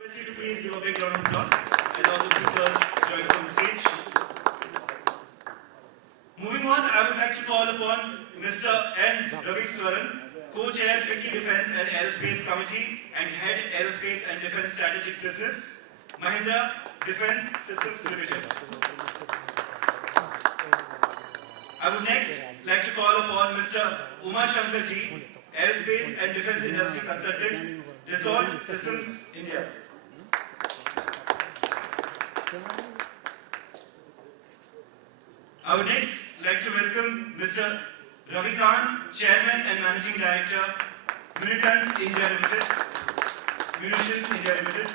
request you to please give a big round of applause as all the speakers join us on the stage. Moving on, I would like to call upon Mr. N. Ravi Swaran, Co-Chair FICCI Defence and Aerospace Committee and Head Aerospace and Defence Strategic Business, Mahindra Defence Systems Limited. I would next like to call upon Mr. Uma Shankar Ji, Aerospace and Defence Industry Consultant, Dassault Systems India. I would next like to welcome Mr. Ravi Kant, Chairman and Managing Director, Munitions India Limited. Munitions India Limited.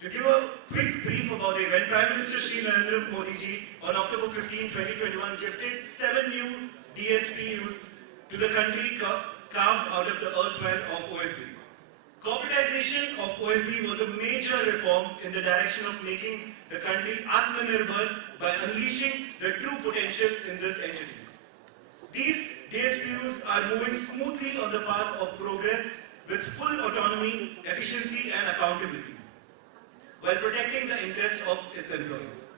To give a quick brief about the event, Prime Minister Shri Narendra Modi Ji on October 15, 2021 gifted 7 new DSPUs to the country carved out of the erstwhile of OFB. Corporatization of OFB was a major reform in the direction of making the country Atmanirbhar by unleashing the true potential in these entities. These DSPUs are moving smoothly on the path of progress with full autonomy, efficiency and accountability, while protecting the interests of its employees.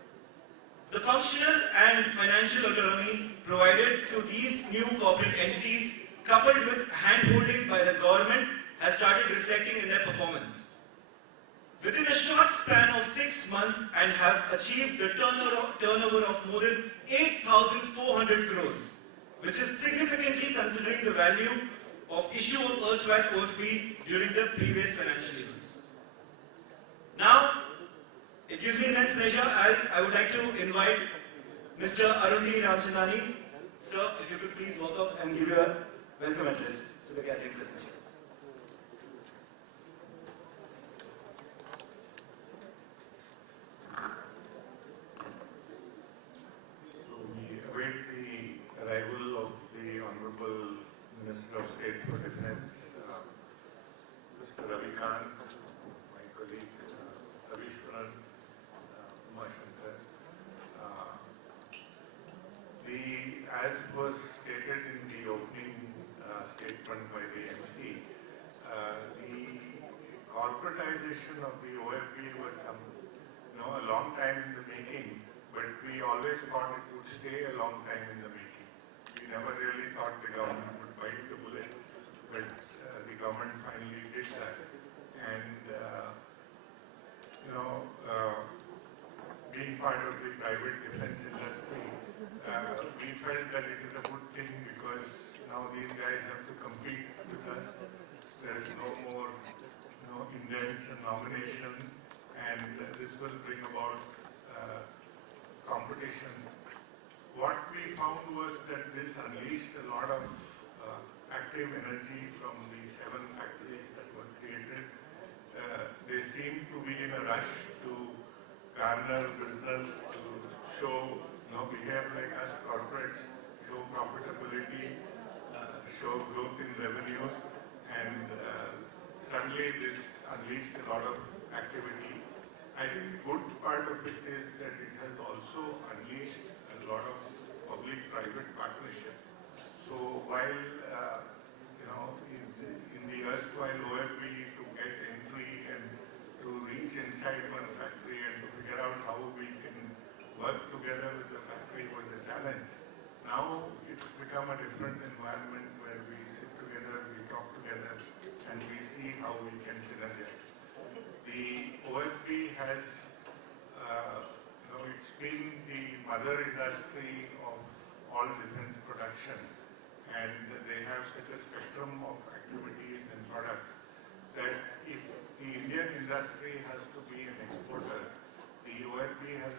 The functional and financial autonomy provided to these new corporate entities, coupled with hand-holding by the government, has started reflecting in their performance. Within a short span of 6 months and have achieved the turnover of more than 8,400 crores, which is significantly considering the value of issue of erstwhile OFB during the previous financial years. Now, it gives me immense pleasure. I would like to invite Mr. Arundi Ramchandani. Sir, if you could please walk up and give your welcome address to the gathering present. Arrival of the Honorable Minister of State for Defence, Mr. Ravi Kant, my colleague Ravi Swaran, Uma Shankar. As was stated in the opening statement by the MC, the corporatization of the OFB was a long time in the making, but we always thought it would stay a long time in the making. We never really thought the government would bite the bullet, but the government finally did that. And, being part of the private defense industry, we felt that it is a good thing because now these guys have to compete with us. There is no more indents and nomination, and this will bring about competition. What we found was that this unleashed a lot of active energy from the 7 factories that were created. They seem to be in a rush to garner business, to show, behave like us corporates, show profitability, show growth in revenues, and suddenly this unleashed a lot of activity. I think the good part of it is that it has also unleashed a lot of public-private partnership. So while, in the erstwhile OFB to get entry and to reach inside one factory and to figure out how we can work together with the factory was a challenge. Now it's become a different environment where we sit together, we talk together, and we see how we can synergize. The OFB has, it's been the mother industry of all defense production, and they have such a spectrum of activities and products that if the Indian industry has to be an exporter, the OFB has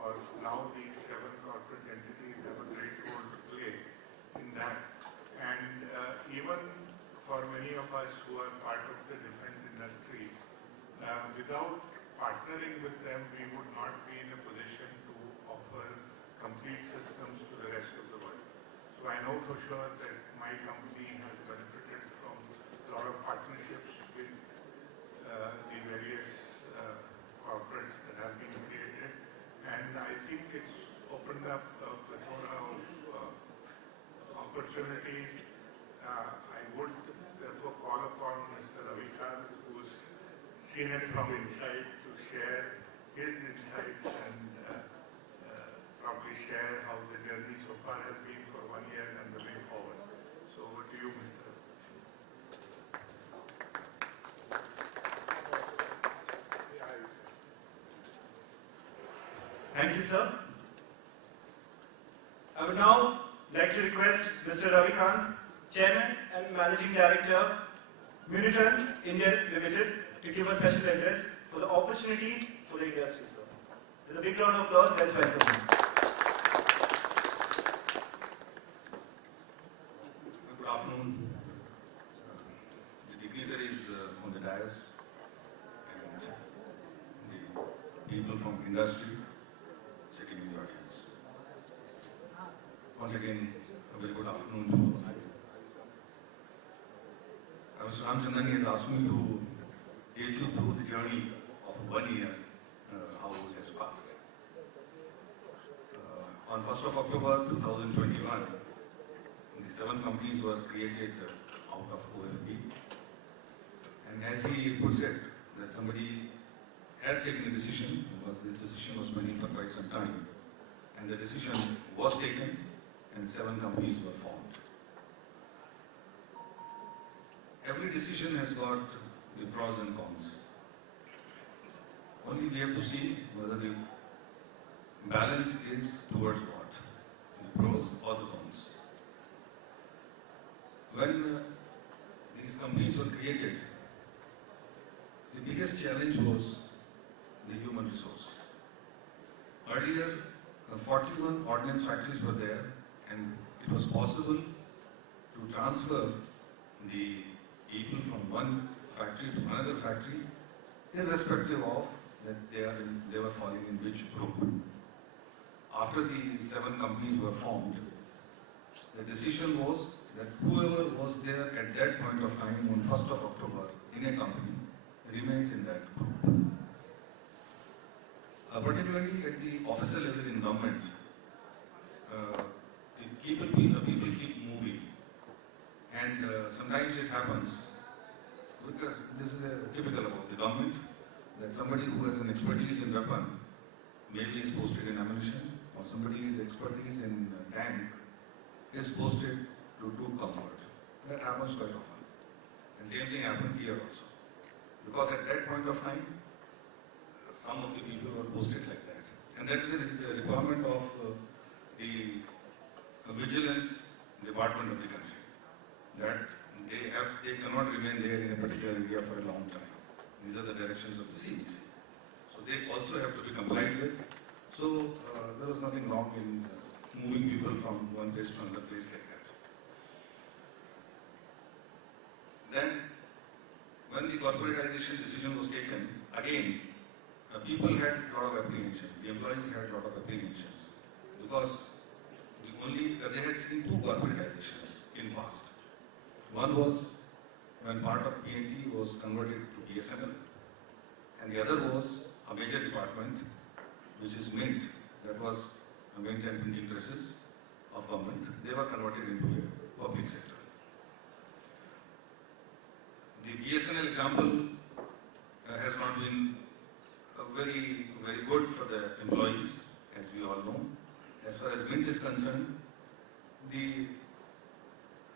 or now these 7 corporate entities have a great role to play in that. And even for many of us who are part of the defense industry, without partnering with them, we would not be in a position to offer complete systems to the rest of the world. So I know for sure that my company has benefited from a lot of partnerships with the various corporates that have been created, and I think it's opened up a plethora of opportunities. I would therefore call upon Mr. Ravikant, who's seen it from inside, to share his insights and probably share how the journey so far has been for 1 year and the way forward. So over to you, Mr. Thank you, sir. I would now like to request Mr. Ravikant, Chairman and Managing Director, Munitrans India Limited, to give a special address for the opportunities for the industry, sir. With a big round of applause, let's welcome him. Good afternoon. The dignitaries on the dais and the people from industry sitting in the audience. Once again, a very good afternoon to all of you. Mr. Ramchandani has asked me to take you through the journey of 1 year, how it has passed. On 1st of October 2021, the 7 companies were created out of OFB. And as he puts it, that somebody has taken a decision, because this decision was pending for quite some time, and the decision was taken, and 7 companies were formed. Every decision has got the pros and cons. Only we have to see whether the balance is towards what, the pros or the cons. When these companies were created, the biggest challenge was the human resource. Earlier, 41 ordnance factories were there, and it was possible to transfer the people from one factory to another factory, irrespective of that they were falling in which group. After the 7 companies were formed, the decision was that whoever was there at that point of time on 1st of October in a company remains in that group. Particularly at the officer level in government, the people keep moving, and sometimes it happens, because this is typical about the government, that somebody who has an expertise in weapon maybe is posted in ammunition, or somebody who has expertise in tank is posted to comfort. That happens quite often. And same thing happened here also. Because at that point of time, some of the people were posted like that. And that is a requirement of the vigilance department of the country. That they cannot remain there in a particular area for a long time. These are the directions of the CBC. So they also have to be complied with. So there was nothing wrong in moving people from one place to another place like that. Then, when the corporatization decision was taken, again, people had a lot of apprehensions. The employees had a lot of apprehensions, because they had seen 2 corporatizations in past. One was when part of PNT was converted to BSNL, and the other was a major department, which is Mint, that was Mint and printing presses of government. They were converted into a public sector. The BSNL example has not been very, very good for the employees, as we all know. As far as Mint is concerned, the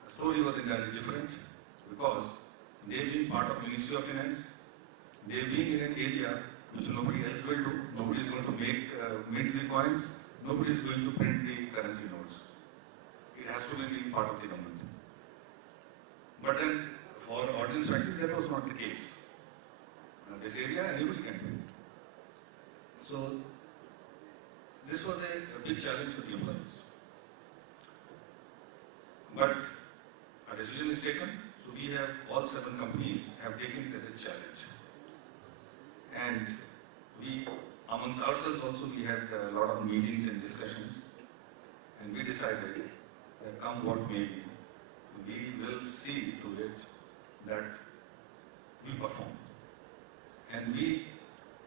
story was entirely different, because they being part of Ministry of Finance, they being in an area which nobody else will do, nobody is going to mint the coins, nobody is going to print the currency notes. It has to be part of the government. But then, for ordnance factories, that was not the case. This area, anybody can do. So, this was a big challenge for the employees. But a decision is taken, so we have, all 7 companies have taken it as a challenge. And we, amongst ourselves also, we had a lot of meetings and discussions, and we decided that come what may be, we will see to it that we perform. And we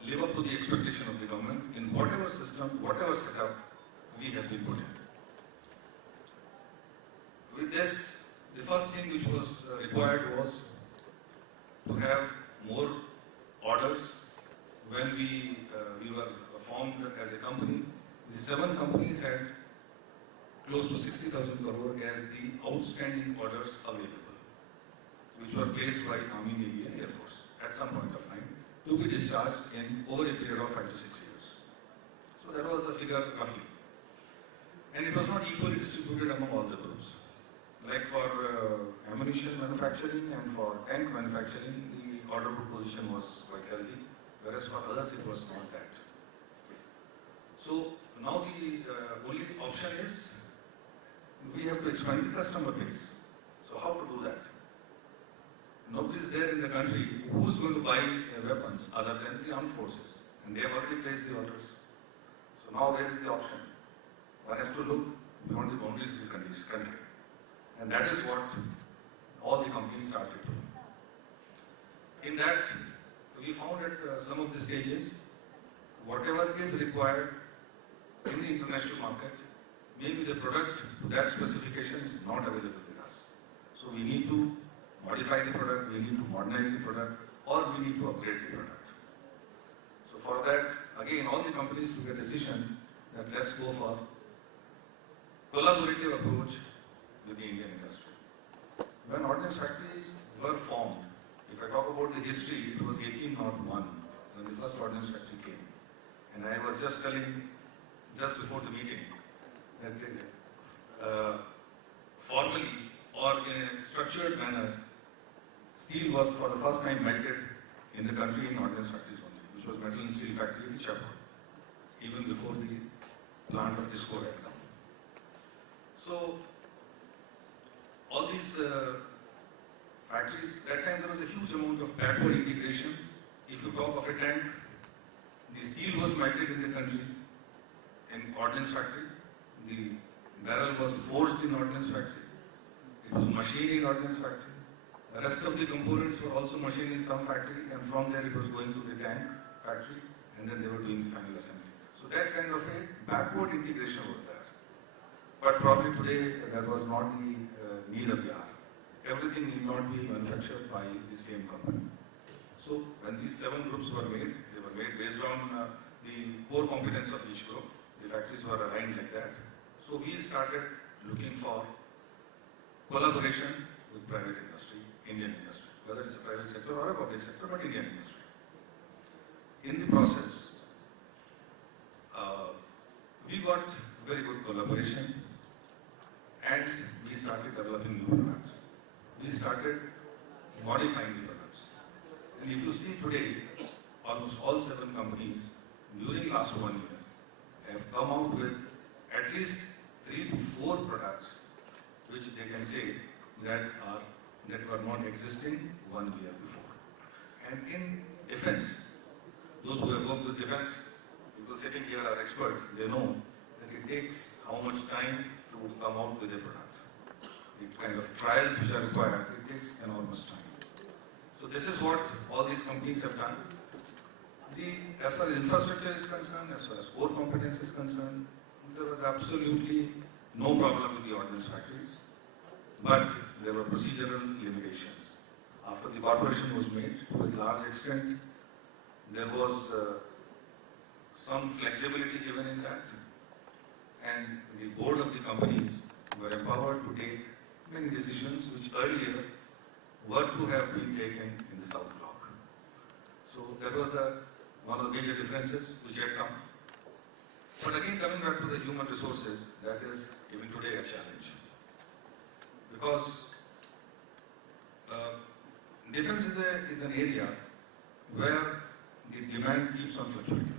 live up to the expectation of the government in whatever system, whatever setup we have been put in. With this, the first thing which was required was to have more orders. When we were formed as a company, the 7 companies had close to 60,000 crore as the outstanding orders available, which were placed by Army, Navy and Air Force at some point of time to be discharged in over a period of 5 to 6 years. So that was the figure roughly. And it was not equally distributed among all the groups. Like for ammunition manufacturing and for tank manufacturing, the order book position was quite healthy, whereas for others it was not that. So now the only option is we have to expand the customer base. So how to do that? Nobody is there in the country who is going to buy weapons other than the armed forces, and they have already placed the orders. So now where is the option? One has to look beyond the boundaries of the country, and that is what all the companies started doing. In that, we found at some of the stages, whatever is required in the international market, maybe the product to that specification is not available with us. So we need to modify the product, we need to modernize the product, or we need to upgrade the product. So for that, again, all the companies took a decision that let's go for collaborative approach with the Indian industry. When ordnance factories were formed, if I talk about the history, it was 1801 when the first ordnance factory came. And I was just telling, just before the meeting, that formally or in a structured manner, steel was for the first time melted in the country in ordnance factories only, which was metal and steel factory in Chapur, even before the plant of Disco had come. So, all these factories, that time there was a huge amount of backward integration. If you talk of a tank, the steel was melted in the country in ordnance factory. The barrel was forged in ordnance factory. It was machined in ordnance factory. The rest of the components were also machined in some factory, and from there it was going to the tank factory, and then they were doing the final assembly. So that kind of a backward integration was there. But probably today that was not the need of the hour. Everything need not be manufactured by the same company. So when these 7 groups were made, they were made based on the core competence of each group. The factories were aligned like that. So we started looking for collaboration with private industry, Indian industry, whether it's a private sector or a public sector, but Indian industry. In the process, we got very good collaboration, and we started developing new products. We started modifying the products. And if you see today, almost all 7 companies during last 1 year have come out with at least 3 to 4 products which they can say that were not existing 1 year before. And in defense, those who have worked with defense, people sitting here are experts, they know that it takes how much time to come out with a product. The kind of trials which are required, it takes enormous time. So this is what all these companies have done. As far as infrastructure is concerned, as far as core competence is concerned, there was absolutely no problem with the ordnance factories, but there were procedural limitations. After the corporation was made, to a large extent, there was some flexibility given in that, and the board of the companies were empowered to take many decisions which earlier were to have been taken in the South Block. So that was one of the major differences which had come. But again, coming back to the human resources, that is even today a challenge. Because defense is an area where the demand keeps on fluctuating.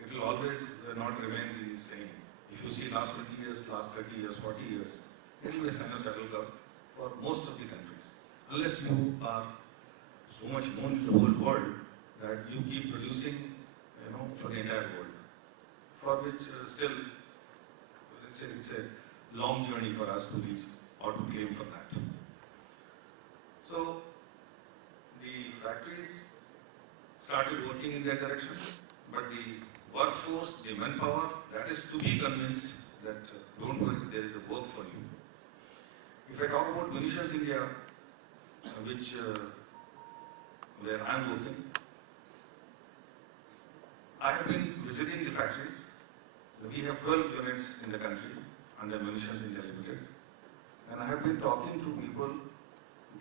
It will always not remain the same. If you see last 20 years, last 30 years, 40 years, it will be a sinusoidal curve for most of the countries. Unless you are so much known in the whole world that you keep producing, for the entire world. For which still, it's a long journey for us to reach or to claim for that. So, the factories started working in that direction, but the workforce, the manpower, that is to be convinced that don't worry, there is a work for you. If I talk about Munitions India, where I am working, I have been visiting the factories. We have 12 units in the country under Munitions India Limited, and I have been talking to people,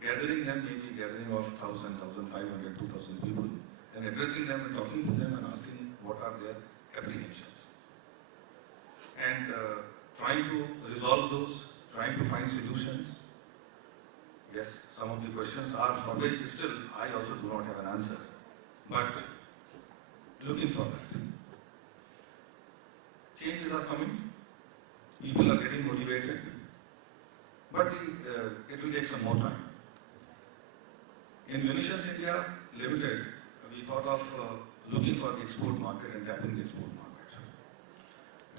gathering them, maybe gathering of 1,000, 1,500, 2,000 people, and addressing them and talking to them and asking what are their apprehensions. And trying to resolve those, trying to find solutions. Yes, some of the questions are for which still I also do not have an answer, but looking for that. Changes are coming, people are getting motivated, but it will take some more time. In Munitions India Limited, we thought of looking for the export market and tapping the export market.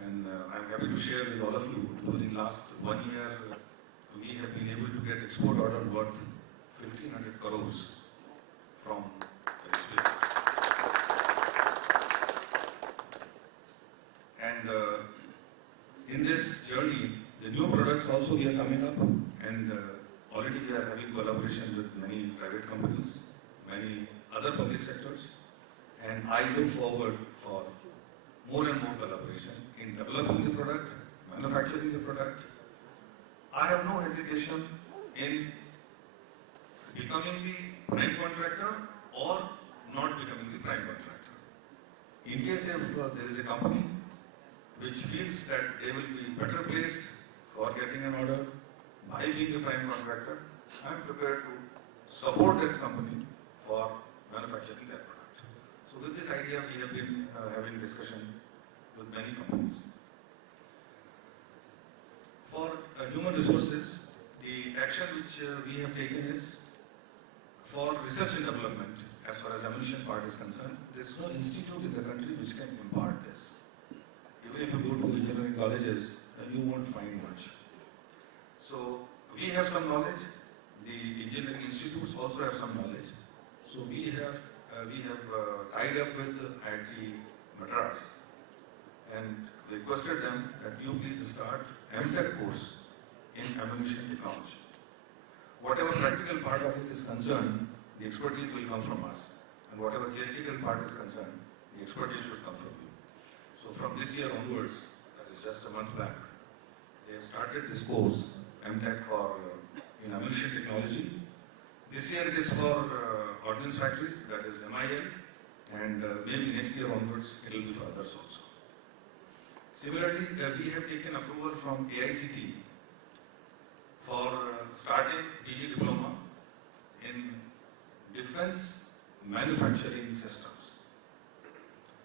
And I'm happy to share with all of you, during last 1 year, we have been able to get export order worth 1,500 crores from various places. And in this journey, the new products also we are coming up, and already we are having collaboration with many private companies, many other public sectors, and I look forward for more and more collaboration in developing the product, manufacturing the product. I have no hesitation in becoming the prime contractor or not becoming the prime contractor. In case if there is a company which feels that they will be better placed for getting an order by being a prime contractor, I am prepared to support that company for manufacturing that product. So with this idea, we have been having discussion with many companies. For human resources, the action which we have taken is for research and development. As far as ammunition part is concerned, there is no institute in the country which can impart this. Even if you go to engineering colleges, you won't find much. So we have some knowledge. The engineering institutes also have some knowledge. So we have tied up with IIT Madras and requested them that you please start MTech course in ammunition technology. Whatever practical part of it is concerned, the expertise will come from us. And whatever theoretical part is concerned, the expertise should come from you. So from this year onwards, that is just a month back, they have started this course, MTech in ammunition technology. This year it is for ordnance factories, that is MIL, and maybe next year onwards it will be for others also. Similarly, we have taken approval from AICT for starting PG diploma in defense manufacturing systems.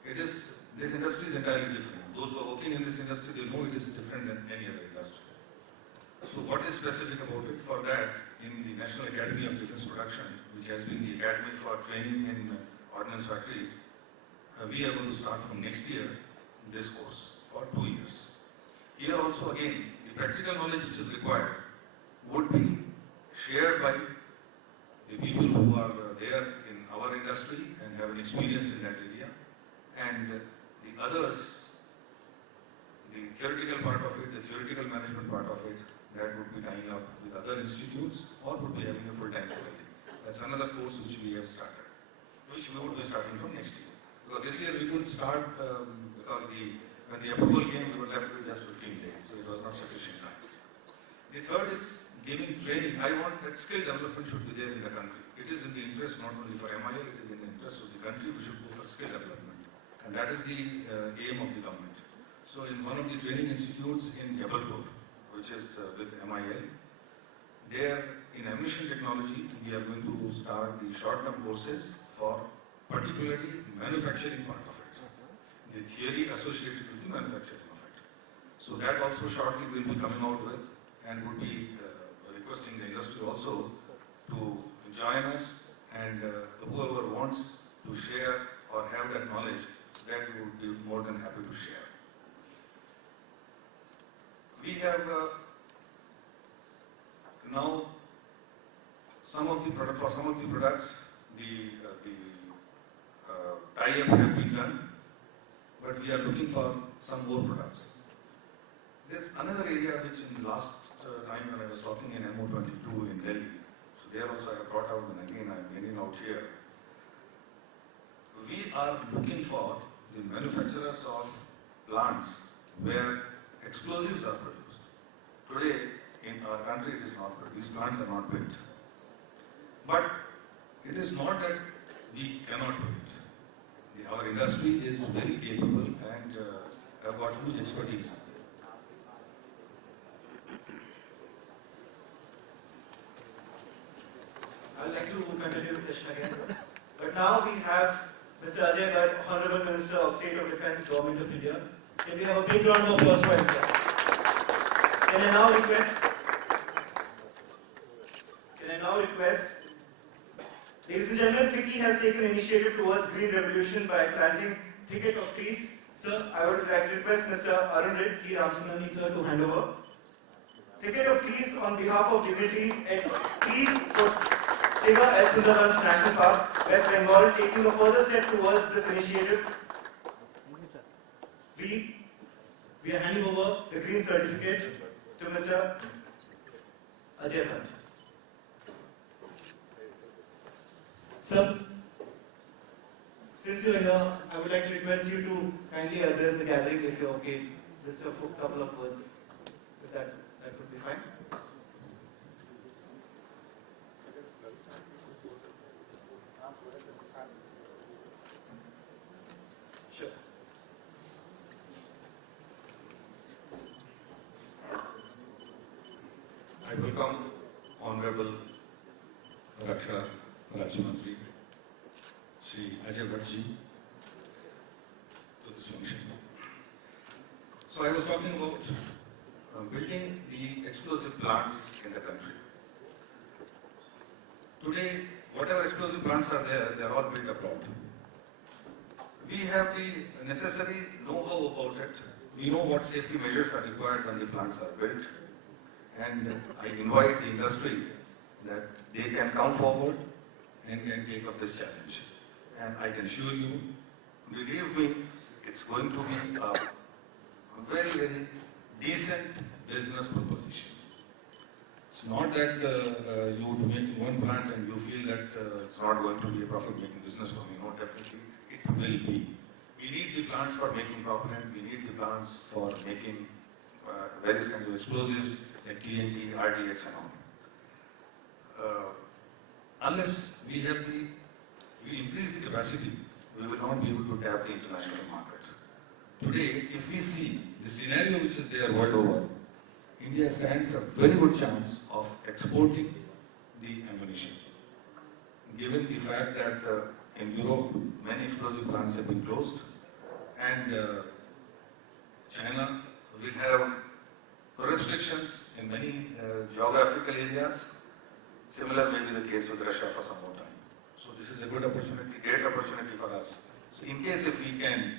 This industry is entirely different. Those who are working in this industry, they know it is different than any other industry. So what is specific about it? For that, in the National Academy of Defense Production, which has been the academy for training in ordnance factories, we are going to start from next year this course for 2 years. Here also again, the practical knowledge which is required would be shared by the people who are there in our industry and have an experience in that area, and the others, the theoretical part of it, the theoretical management part of it, that would be tying up with other institutes or would be having a full-time faculty. That's another course which we have started, which we would be starting from next year. Because this year we couldn't start because when the approval came, we were left with just 15 days, so it was not sufficient time. The third is giving training. I want that skill development should be there in the country. It is in the interest not only for MIL, it is in the interest of the country. We should go for skill development. And that is the aim of the government. So in one of the training institutes in Jabalpur, which is with MIL, there in ammunition technology, we are going to start the short-term courses for particularly manufacturing part of it. The theory associated with the manufacturing of it. So that also shortly we will be coming out with, and would be requesting the industry also to join us, and whoever wants to share or have that knowledge, that we would be more than happy to share. We have now for some of the products, the tie-up have been done, but we are looking for some more products. There's another area which in the last time when I was talking in MO22 in Delhi, so there also I brought out, and again I'm bringing out here, we are looking for the manufacturers of plants where explosives are produced. Today, in our country, it is not, these plants are not built. But it is not that we cannot do it. Our industry is very capable and have got huge expertise. I would like to continue the session again, sir. But now we have Mr. Ajay Bhatt, Honorable Minister of State of Defence, Government of India. Can we have a big round of applause for him, sir? Can I now request, ladies and gentlemen, FICCI has taken initiative towards green revolution by planting thicket of trees. Sir, I would like to request Mr. Arun T. Ramsandani, sir, to hand over. Thicket of trees on behalf of dignitaries at Trees for Tiga at Sundarbans National Park, West Bengal, taking a further step towards this initiative. We are handing over the green certificate to Mr. Ajay Bhatt. Sir, since you are here, I would like to request you to kindly address the gathering if you're okay. Just a couple of words. If that would be fine. Sure. I welcome Honorable Raksha Rajya Mantri, Shri Ajay Bhatt ji, to this function. So I was talking about building the explosive plants in the country. Today, whatever explosive plants are there, they are all built abroad. We have the necessary know-how about it. We know what safety measures are required when the plants are built. And I invite the industry that they can come forward and can take up this challenge. And I can assure you, believe me, it's going to be a very, very decent business proposition. It's not that you would be making one plant and you feel that it's not going to be a profit-making business for me. No, definitely it will be. We need the plants for making propellant, we need the plants for making various kinds of explosives like TNT, RDX and all. Unless we increase the capacity, we will not be able to tap the international market. Today, if we see the scenario which is there world over, India stands a very good chance of exporting the ammunition. Given the fact that in Europe, many explosive plants have been closed, and China will have restrictions in many geographical areas. Similar may be the case with Russia for some more time. So this is a good opportunity, great opportunity for us. So in case if we can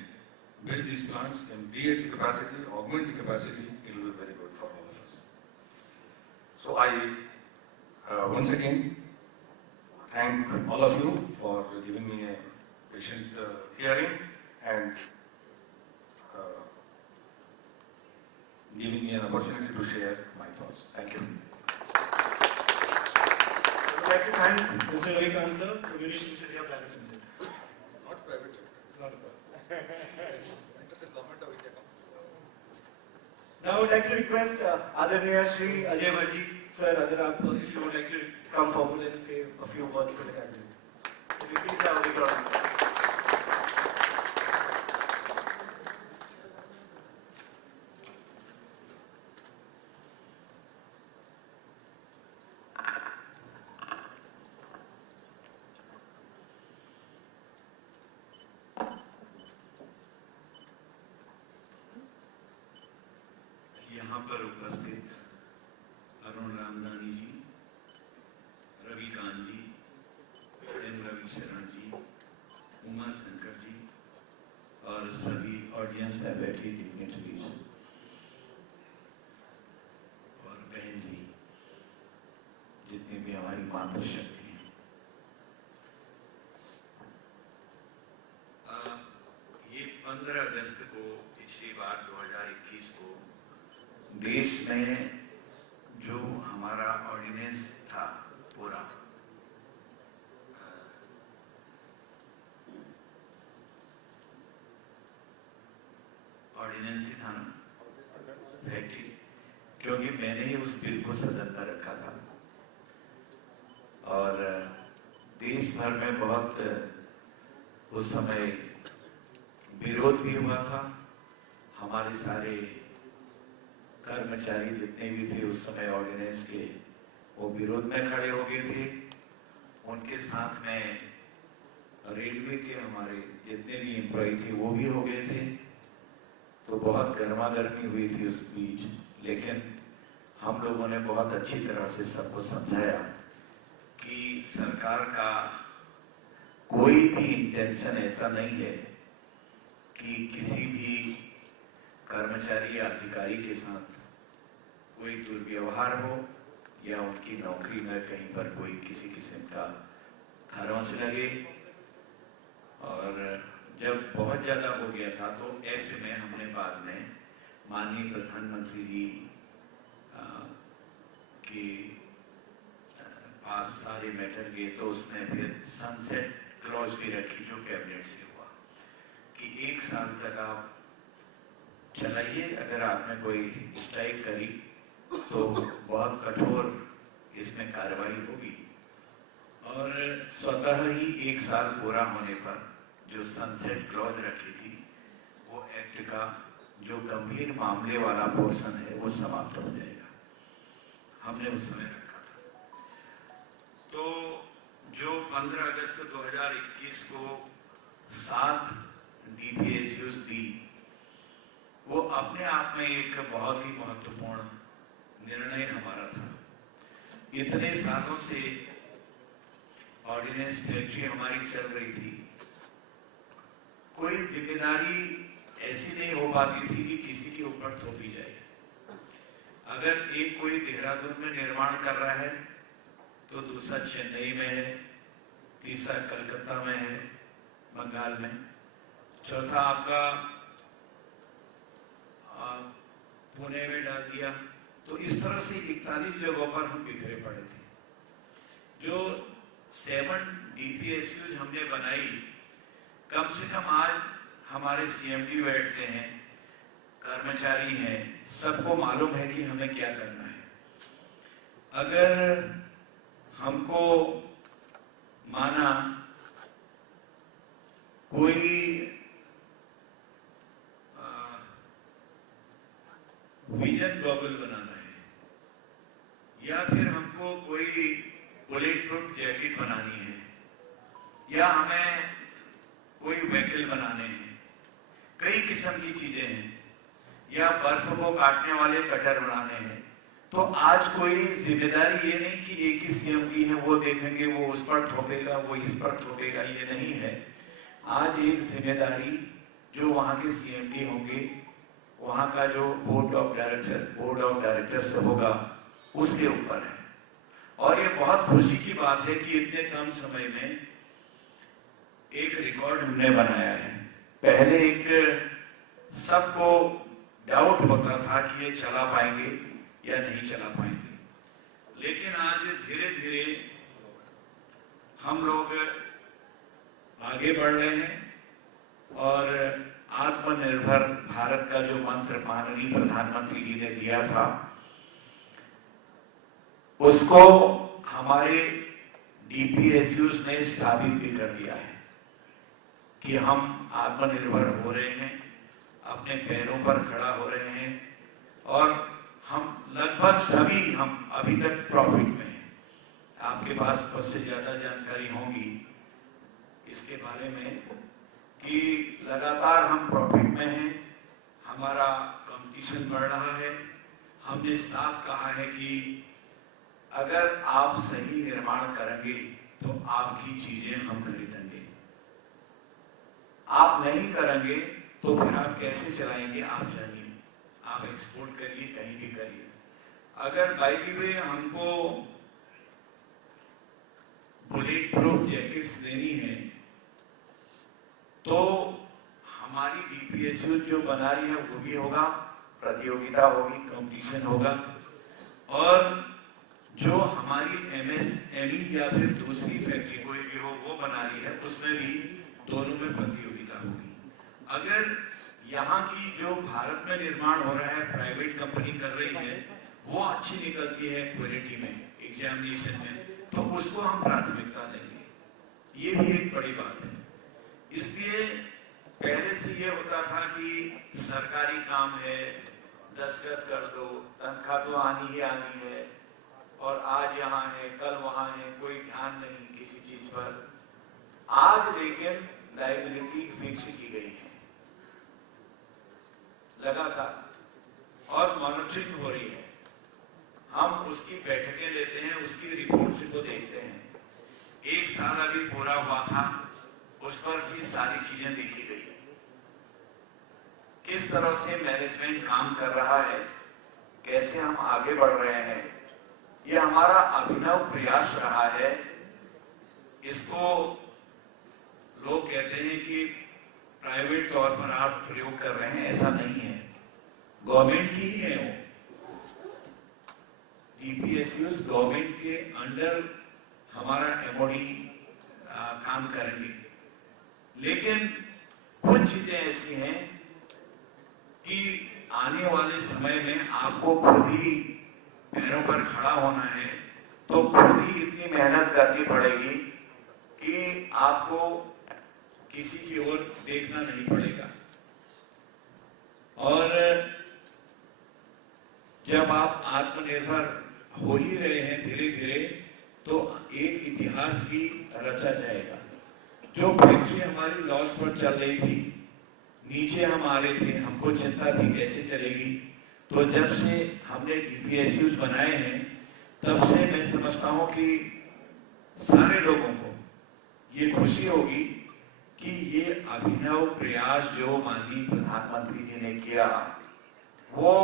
build these plants and create the capacity, augment the capacity, it will be very good for all of us. So I once again thank all of you for giving me a patient hearing and giving me an opportunity to share my thoughts. Thank you. I would like to thank Mr. Ravi Kansa, the Munitions India Private Limited. Not private limited. Not a problem. The government of India. Now I would like to request Adarniya Shri Ajay Bhatt ji, sir, if you would like to come forward and say a few words for the gathering. Could you please have a big round of applause? यहाँ पर उपस्थित अरुण रामदानी जी, रवि कांत जी, N Ravi शरण जी, उमा शंकर जी और सभी audience में बैठे dignitaries और बहन जी, जितने भी हमारी मातृशक्ति हैं, ये 15 अगस्त को पिछली बार 2021 को देश में था ना फैक्ट्री, क्योंकि मैंने ही उस बिल को सदन में रखा था और देश भर में बहुत उस समय विरोध भी हुआ था। हमारे सारे कर्मचारी जितने भी थे उस समय ऑर्डिनेंस के, वो विरोध में खड़े हो गए थे। उनके साथ में रेलवे के हमारे जितने भी एम्प्लॉय थे वो भी हो गए थे। तो बहुत गर्मा गर्मी हुई थी उस बीच, लेकिन हम लोगों ने बहुत अच्छी तरह से सबको समझाया कि सरकार का कोई भी इंटेंशन ऐसा नहीं है कि किसी भी कर्मचारी या अधिकारी के साथ कोई दुर्व्यवहार हो या उनकी नौकरी में कहीं पर कोई किसी किस्म का खरोंच लगे। और जब बहुत ज्यादा हो गया था तो एक्ट में हमने बाद में माननीय प्रधानमंत्री जी के पास सारे मैटर गए, तो उसमें फिर सनसेट क्लॉज भी रखी जो कैबिनेट से हुआ कि 1 साल तक आप चलाइए, अगर आपने कोई स्ट्राइक करी तो बहुत कठोर इसमें कार्रवाई होगी। और स्वतः ही 1 साल पूरा होने पर जो सनसेट क्लॉज रखी थी वो एक्ट का जो गंभीर मामले वाला पोर्शन है वो समाप्त हो जाएगा, हमने उस समय रखा था। तो जो 15 अगस्त 2021 को 7 DPSUs दी, वो अपने आप में एक बहुत ही महत्वपूर्ण निर्णय हमारा था। इतने सालों से ऑर्डिनेंस फैक्ट्री हमारी चल रही थी, कोई जिम्मेदारी ऐसी नहीं हो पाती थी कि किसी के ऊपर थोपी जाए। अगर एक कोई देहरादून में निर्माण कर रहा है तो दूसरा चेन्नई में है, तीसरा कलकत्ता में है बंगाल में, चौथा आपका पुणे में डाल दिया। तो इस तरह से 41 जगहों पर हम बिखरे पड़े थे। जो 7 DPSUs हमने बनाई, कम से कम आज हमारे CMD बैठते हैं, कर्मचारी हैं, सबको मालूम है कि हमें क्या करना है। अगर हमको माना कोई विजन गॉगल बनाना है या फिर हमको कोई बुलेट प्रूफ जैकेट बनानी है या हमें कोई व्हीकल बनाने हैं, कई किस्म की चीजें हैं, या बर्फ को काटने वाले कटर बनाने हैं, तो आज कोई जिम्मेदारी ये नहीं कि एक ही CMD है वो देखेंगे, वो उस पर थोपेगा, वो इस पर थोपेगा, ये नहीं है। आज एक जिम्मेदारी जो वहां के CMD होंगे, वहां का जो बोर्ड ऑफ डायरेक्टर से होगा, उसके ऊपर है। और ये बहुत खुशी की बात है कि इतने कम समय में एक रिकॉर्ड हमने बनाया है। पहले एक सबको डाउट होता था कि ये चला पाएंगे या नहीं चला पाएंगे, लेकिन आज धीरे धीरे हम लोग आगे बढ़ रहे हैं और आत्मनिर्भर भारत का जो मंत्र माननीय प्रधानमंत्री जी ने दिया था, उसको हमारे DPSUs ने साबित भी कर दिया है कि हम आत्मनिर्भर हो रहे हैं, अपने पैरों पर खड़ा हो रहे हैं और हम लगभग सभी हम अभी तक प्रॉफिट में हैं। आपके पास उससे ज्यादा जानकारी होगी इसके बारे में कि लगातार हम प्रॉफिट में हैं, हमारा कंपटीशन बढ़ रहा है। हमने साफ कहा है कि अगर आप सही निर्माण करेंगे तो आपकी चीजें हम खरीदेंगे, आप नहीं करेंगे तो फिर आप कैसे चलाएंगे आप जानिए। आप एक्सपोर्ट करिए, कहीं भी करिए। अगर बाय द वे हमको बुलेट प्रूफ जैकेट्स लेनी है तो हमारी DPSU जो बना रही है वो भी होगा, प्रतियोगिता होगी, कंपटीशन होगा। और जो हमारी MSME या फिर दूसरी फैक्ट्री कोई भी हो वो बना रही है, उसमें भी दोनों में प्रतियोगिता होगी। अगर यहाँ की जो भारत में निर्माण हो रहा है, प्राइवेट कंपनी कर रही है, वो अच्छी निकलती है क्वालिटी में, एग्जामिनेशन में, तो उसको हम प्राथमिकता देंगे। ये भी एक बड़ी बात है। इसलिए पहले से ये होता था कि सरकारी काम है, दस्तखत कर दो, तनख्वाह तो आनी ही आनी है, और आज यहाँ है कल वहाँ है, कोई ध्यान नहीं किसी चीज पर। आज लेकिन लायबिलिटी फिक्स की गई है लगातार, और मॉनिटरिंग हो रही है। हम उसकी बैठकें लेते हैं, उसकी रिपोर्ट्स को देखते हैं। एक साल अभी पूरा हुआ था, उस पर भी सारी चीजें देखी गई, किस तरह से मैनेजमेंट काम कर रहा है, कैसे हम आगे बढ़ रहे हैं। ये हमारा अभिनव प्रयास रहा है। इसको लोग कहते हैं कि प्राइवेट तौर पर आप प्रयोग कर रहे हैं, ऐसा नहीं है, गवर्नमेंट की ही है वो। डीपीएसयूज गवर्नमेंट के अंडर हमारा एमओडी काम करेंगे, लेकिन कुछ चीजें ऐसी हैं कि आने वाले समय में आपको खुद ही पैरों पर खड़ा होना है, तो खुद ही इतनी मेहनत करनी पड़ेगी कि आपको किसी की ओर देखना नहीं पड़ेगा। और जब आप आत्मनिर्भर हो ही रहे हैं धीरे धीरे, तो एक इतिहास भी रचा जाएगा। जो फैक्ट्री हमारी लॉस पर चल रही थी, नीचे हम आ रहे थे, हमको चिंता थी कैसे चलेगी, तो जब से हमने डीपीएसयूज बनाए हैं, तब से मैं समझता हूं कि सारे लोगों को ये खुशी होगी कि ये अभिनव प्रयास जो माननीय प्रधानमंत्री जी ने किया, वो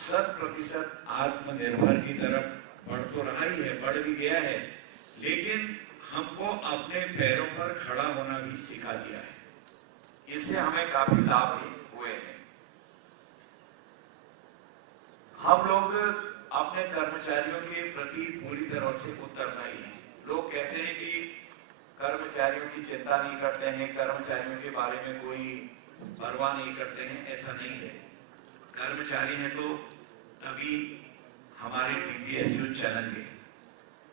100% आत्मनिर्भर की तरफ बढ़ तो रहा ही है, बढ़ भी गया है, लेकिन हमको अपने पैरों पर खड़ा होना भी सिखा दिया है। इससे हमें काफी लाभ भी हुए हैं। हम लोग अपने कर्मचारियों के प्रति पूरी तरह से उत्तरदायी हैं। लोग कहते हैं कि कर्मचारियों की चिंता नहीं करते हैं, कर्मचारियों के बारे में कोई परवाह नहीं करते हैं, ऐसा नहीं है। कर्मचारी हैं तो तभी हमारे डीपीएसयू चलेंगे।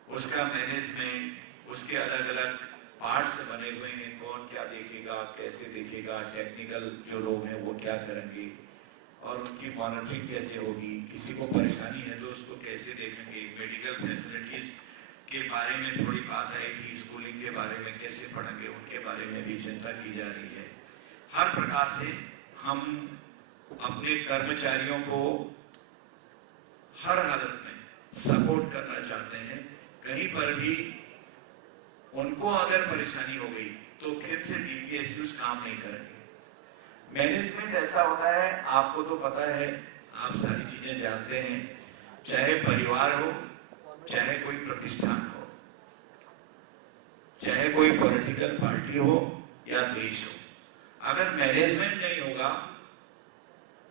उसका मैनेजमेंट, उसके अलग अलग पार्ट्स बने हुए हैं, कौन क्या देखेगा, कैसे देखेगा, टेक्निकल जो लोग हैं वो क्या करेंगे, और उनकी मॉनिटरिंग कैसे होगी, किसी को परेशानी है तो उसको कैसे देखेंगे। मेडिकल फैसिलिटीज के बारे में थोड़ी बात आई थी, स्कूलिंग के बारे में कैसे पढ़ेंगे, उनके बारे में भी चिंता की जा रही है। हर प्रकार से हम अपने कर्मचारियों को हर हालत में सपोर्ट करना चाहते हैं। कहीं पर भी उनको अगर परेशानी हो गई तो फिर से डीपीएसयूज काम नहीं करेंगे। मैनेजमेंट ऐसा होता है, आपको तो पता है, आप सारी चीजें जानते हैं, चाहे परिवार हो, चाहे कोई प्रतिष्ठान हो, चाहे कोई पॉलिटिकल पार्टी हो या देश हो, अगर मैनेजमेंट नहीं होगा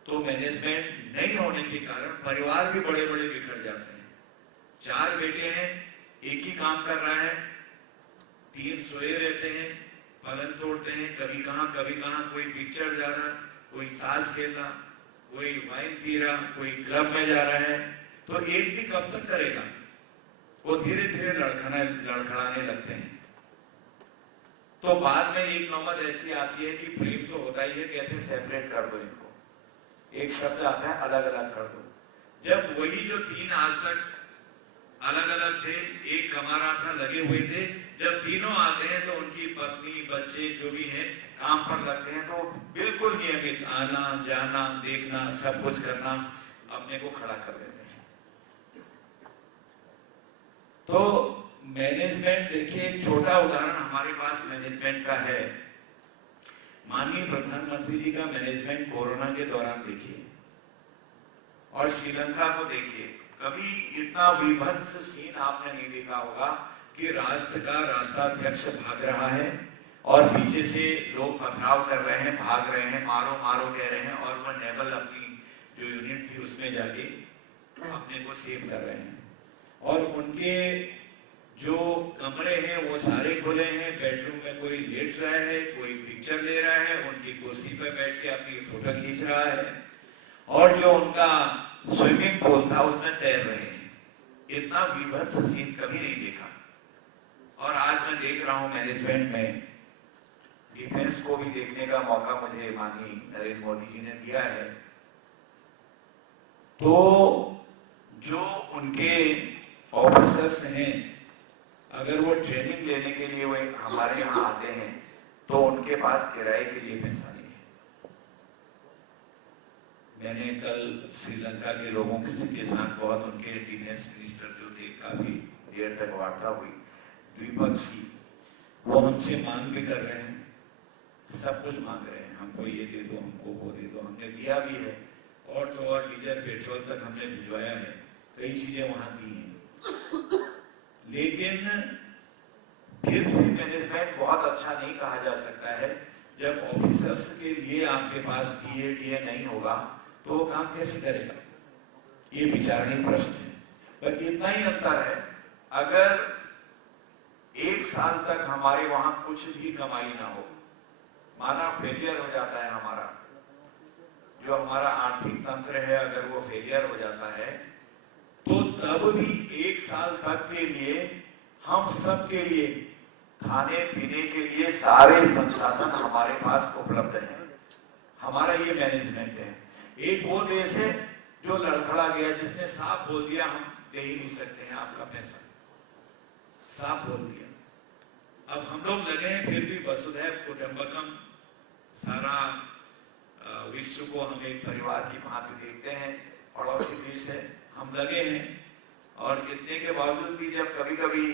तो मैनेजमेंट नहीं होने के कारण परिवार भी बड़े बड़े बिखर जाते हैं। 4 बेटे हैं, एक ही काम कर रहा है, 3 सोए रहते हैं, पलंग तोड़ते हैं, कभी कहाँ कोई पिक्चर जा रहा, कोई ताश खेल रहा, कोई वाइन पी रहा, कोई क्लब में जा रहा है, तो एक भी कब तक करेगा? वो धीरे धीरे लड़खड़ाने लगते हैं। तो बाद में एक नौबत ऐसी आती है कि प्रेम तो होता ही है, कहते हैं सेपरेट कर दो इनको, एक शब्द आता है अलग अलग कर दो। जब वही जो 3 आज तक अलग अलग थे, एक कमा रहा था, लगे हुए थे, जब तीनों आते हैं तो उनकी पत्नी, बच्चे जो भी हैं काम पर लगते हैं, तो बिल्कुल नियमित आना जाना, देखना, सब कुछ करना, अपने को खड़ा कर देते हैं। तो मैनेजमेंट देखिए, एक छोटा उदाहरण हमारे पास मैनेजमेंट का है। माननीय प्रधानमंत्री जी का मैनेजमेंट कोरोना के दौरान देखिए, और श्रीलंका को देखिए, कभी इतना विभत्स सीन आपने नहीं देखा होगा कि राष्ट्र का राष्ट्राध्यक्ष भाग रहा है और पीछे से लोग पथराव कर रहे हैं, भाग रहे हैं, मारो मारो कह रहे हैं, और वह नेवल अपनी जो यूनिट थी उसमें जाके अपने को सेव कर रहे हैं। और उनके जो कमरे हैं वो सारे खुले हैं, बेडरूम में कोई लेट रहा है, कोई पिक्चर ले रहा है, उनकी कुर्सी पर बैठ के अपनी फोटो खींच रहा है, और जो उनका स्विमिंग पूल था उसमें तैर रहे हैं। इतना विभत्स सीन कभी नहीं देखा। और आज मैं देख रहा हूं मैनेजमेंट में, डिफेंस को भी देखने का मौका मुझे माननीय नरेंद्र मोदी जी ने दिया है, तो जो उनके ऑफिसर्स हैं, अगर वो ट्रेनिंग लेने के लिए वो हमारे यहाँ आते हैं तो उनके पास किराए के लिए पैसा नहीं है। मैंने कल श्रीलंका के लोगों के साथ बहुत, उनके डिफेंस मिनिस्टर जो थे, काफी देर तक वार्ता हुई द्विपक्षीय। वो हमसे मांग भी कर रहे हैं, सब कुछ मांग रहे हैं, हमको ये दे दो, हमको वो दे दो, हमने दिया भी है, और तो और डीजल पेट्रोल तक हमने भिजवाया है, कई चीजें वहां दी हैं। लेकिन फिर से मैनेजमेंट बहुत अच्छा नहीं कहा जा सकता है। जब ऑफिसर्स के लिए आपके पास डीए नहीं होगा तो वो काम कैसे करेगा, ये विचारणीय प्रश्न है। पर इतना ही अंतर है, अगर 1 साल तक हमारे वहां कुछ भी कमाई ना हो, माना फेलियर हो जाता है हमारा, जो हमारा आर्थिक तंत्र है, अगर वो फेलियर हो जाता है, तो तब भी 1 साल तक के लिए हम सब के लिए खाने पीने के लिए सारे संसाधन हमारे पास उपलब्ध हैं। हमारा ये मैनेजमेंट है। एक वो देश है जो लड़खड़ा गया, जिसने साफ बोल दिया हम दे ही नहीं सकते हैं आपका पैसा, साफ बोल दिया। अब हम लोग लगे हैं फिर भी वसुधैव कुटुंबकम, सारा विश्व को हम एक परिवार की भांति देखते हैं, पड़ोसी देश है, हम लगे हैं। और इतने के बावजूद भी जब कभी कभी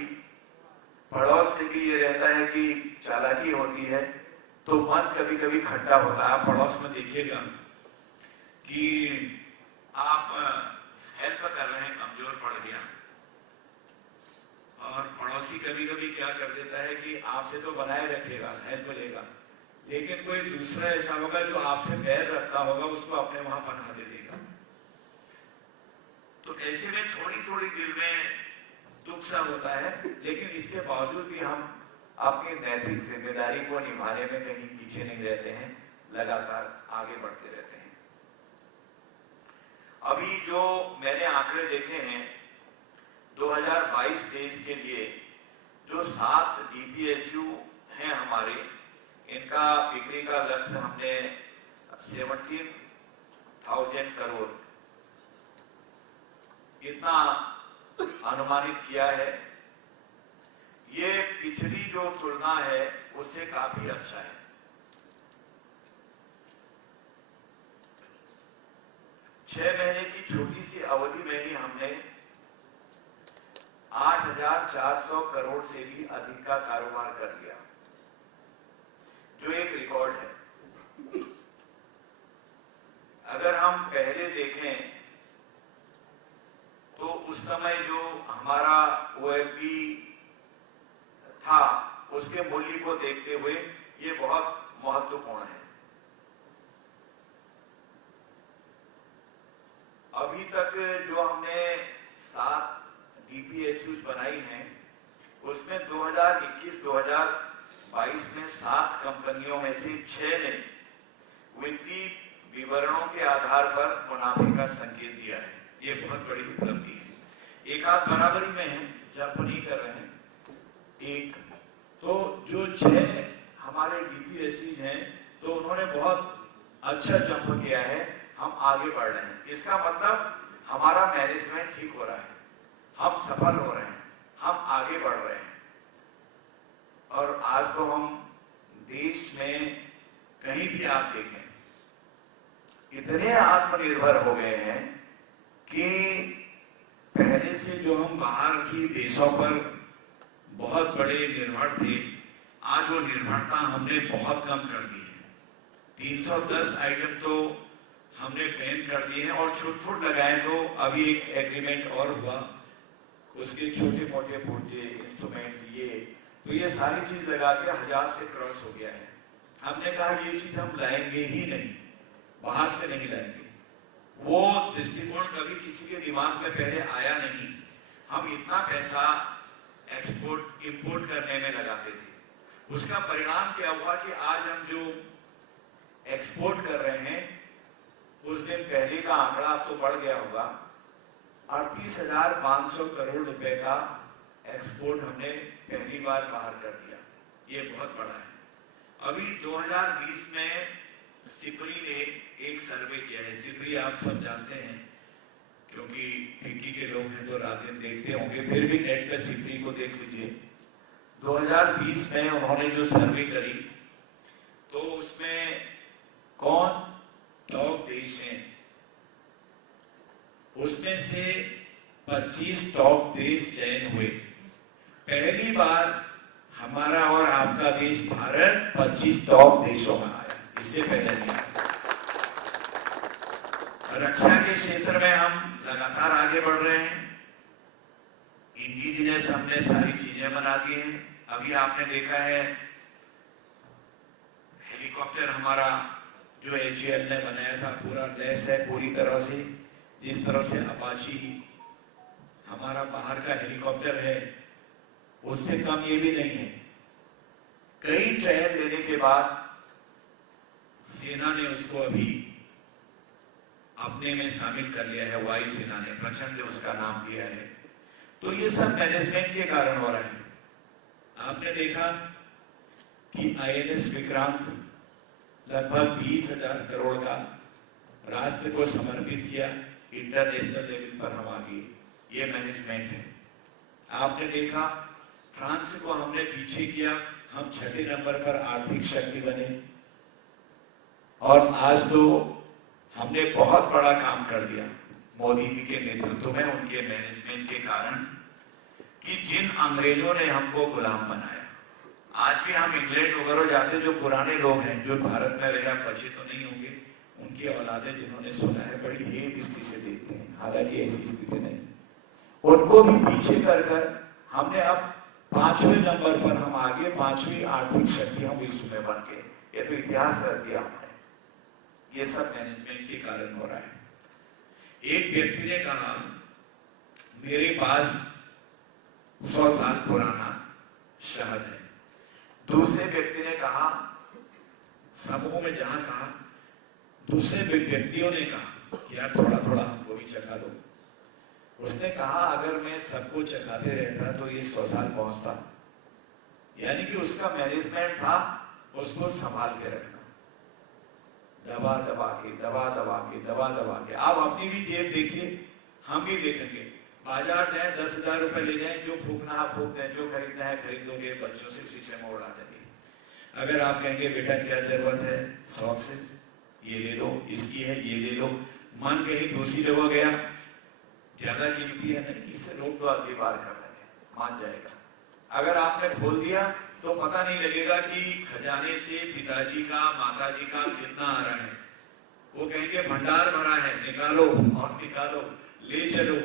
पड़ोस से भी ये रहता है कि चालाकी होती है, तो मन कभी कभी खट्टा होता है। आप पड़ोस में देखिएगा कि आप हेल्प कर रहे हैं, कमजोर पड़ गया, और पड़ोसी कभी कभी क्या कर देता है कि आपसे तो बनाए रखेगा, हेल्प लेगा, लेकिन कोई दूसरा ऐसा होगा जो आपसे बैर रखता होगा, उसको अपने वहां पनाह दे देगा। तो ऐसे में थोड़ी थोड़ी दिल में दुख सा होता है, लेकिन इसके बावजूद भी हम अपनी नैतिक जिम्मेदारी को निभाने में कहीं पीछे नहीं रहते हैं, लगातार आगे बढ़ते रहते हैं। अभी जो मैंने आंकड़े देखे हैं 2022-23 के लिए, जो 7 डीपीएसयू हैं हमारे, इनका बिक्री का लक्ष्य हमने 17,000 करोड़ इतना अनुमानित किया है। ये पिछली जो तुलना है उससे काफी अच्छा है। 6 महीने की छोटी सी अवधि में ही हमने 8,400 करोड़ से भी अधिक का कारोबार कर लिया, जो एक रिकॉर्ड है। अगर हम पहले देखें तो उस समय जो हमारा OFB था, उसके मूल्य को देखते हुए ये बहुत महत्वपूर्ण है। अभी तक जो हमने 7 डीपीएसयूज बनाई हैं, उसमें 2021-2022 में 7 कंपनियों में से 6 ने वित्तीय विवरणों के आधार पर मुनाफे का संकेत दिया है। ये बहुत बड़ी उपलब्धि है। एक आध बराबरी में है, जंप नहीं कर रहे हैं। एक तो जो 6 हमारे डीपीएससीज हैं, तो उन्होंने बहुत अच्छा जंप किया है, हम आगे बढ़ रहे हैं। इसका मतलब हमारा मैनेजमेंट ठीक हो रहा है, हम सफल हो रहे हैं, हम आगे बढ़ रहे हैं। और आज तो हम देश में कहीं भी आप देखें, इतने आत्मनिर्भर हो गए हैं कि पहले से जो हम बाहर की देशों पर बहुत बड़े निर्भर थे, आज वो निर्भरता हमने बहुत कम कर दी है। 310 आइटम तो हमने बैन कर दिए हैं, और छूट लगाए तो अभी एक एग्रीमेंट और हुआ, उसके छोटे मोटे पुर्जे इंस्ट्रूमेंट तो ये सारी चीज लगा के 1000 से क्रॉस हो गया है। हमने कहा ये चीज हम लाएंगे ही नहीं, बाहर से नहीं लाएंगे। वो दृष्टिकोण कभी किसी के दिमाग में पहले आया नहीं। हम इतना पैसा एक्सपोर्ट इंपोर्ट करने में लगाते थे। उसका परिणाम क्या हुआ कि आज हम जो एक्सपोर्ट कर रहे हैं, उस दिन पहले का आंकड़ा अब तो बढ़ गया होगा, 38,500 करोड़ रुपए का एक्सपोर्ट हमने पहली बार बाहर कर दिया। ये बहुत बड़ा है। अभी 2020 में सिपरी ने एक सर्वे किया है। सिपरी आप सब जानते हैं, क्योंकि फिक्की के लोग हैं तो रात दिन देखते होंगे, फिर भी नेट पे सिपरी को देख लीजिए। 2020 में उन्होंने जो सर्वे करी, तो उसमें कौन टॉप देश हैं, उसमें से 25 टॉप देश चयन हुए। पहली बार हमारा और आपका देश भारत 25 टॉप देशों में आया, इससे पहले नहीं आया। रक्षा के क्षेत्र में हम लगातार आगे बढ़ रहे हैं। इंडिजिनस हमने सारी चीजें बना दी हैं। अभी आपने देखा है हेलीकॉप्टर हमारा जो HAL ने बनाया था, पूरा लैस है पूरी तरह से। जिस तरह से अपाची हमारा बाहर का हेलीकॉप्टर है, उससे कम ये भी नहीं है। कई ट्रायल लेने के बाद सेना ने उसको अभी अपने में शामिल कर लिया है। वायुसेना ने प्रचंड उसका नाम दिया है। तो ये सब मैनेजमेंट के कारण हो रहा है। आपने देखा कि INS विक्रांत लगभग 20,000 करोड़ का राष्ट्र को समर्पित किया। इंटरनेशनल लेवल पर हम आ गए। ये मैनेजमेंट है। आपने देखा फ्रांस को हमने पीछे किया, हम 6ठे नंबर पर आर्थिक शक्ति बने। और आज तो हमने बहुत बड़ा काम कर दिया मोदी जी के नेतृत्व में, उनके मैनेजमेंट के कारण, कि जिन अंग्रेजों ने हमको गुलाम बनाया। आज भी हम इंग्लैंड वगैरह जाते, जो पुराने लोग हैं जो भारत में रहे, बचे तो नहीं होंगे, उनकी औलादें जिन्होंने सुना है बड़ी ही दृष्टि से देखते हैं। हालांकि ऐसी स्थिति नहीं, उनको भी पीछे कर कर हमने अब 5वें नंबर पर हम आगे, 5वीं आर्थिक शक्ति हम विश्व में बन गए। ये तो इतिहास रच दिया हमने। ये सब मैनेजमेंट के कारण हो रहा है। एक व्यक्ति ने कहा, मेरे पास 100 साल पुराना शहद है। दूसरे व्यक्ति ने कहा, समूह में जहां कहा, दूसरे व्यक्तियों ने कहा कि यार थोड़ा थोड़ा हमको भी चखा दो। उसने कहा, अगर मैं सबको चखाते रहता तो ये 100 साल पहुंचता। यानी कि उसका मैनेजमेंट था उसको संभाल के रखना, दबा दबा के, दबा दबा के, दबा दबा के। आप अपनी भी जेब देखिए, हम भी देखेंगे। बाजार जाए, 10,000 रुपए ले जाए, जो फूकना है फूक दें, जो खरीदना है खरीदोगे, बच्चों से शीशे में उड़ा देंगे। अगर आप कहेंगे बेटा क्या जरूरत है, शौक से ये ले लो, इसकी है ये ले लो, मन कहीं दूसरी जगह गया, ज्यादा कीमती है नहीं, इससे रोक दो, अगली बार कर लेंगे, मान जाएगा। अगर आपने खोल दिया तो पता नहीं लगेगा कि खजाने से पिताजी का, माताजी का कितना आ रहा है। वो कहेंगे भंडार भरा है, निकालो और निकालो, ले चलो।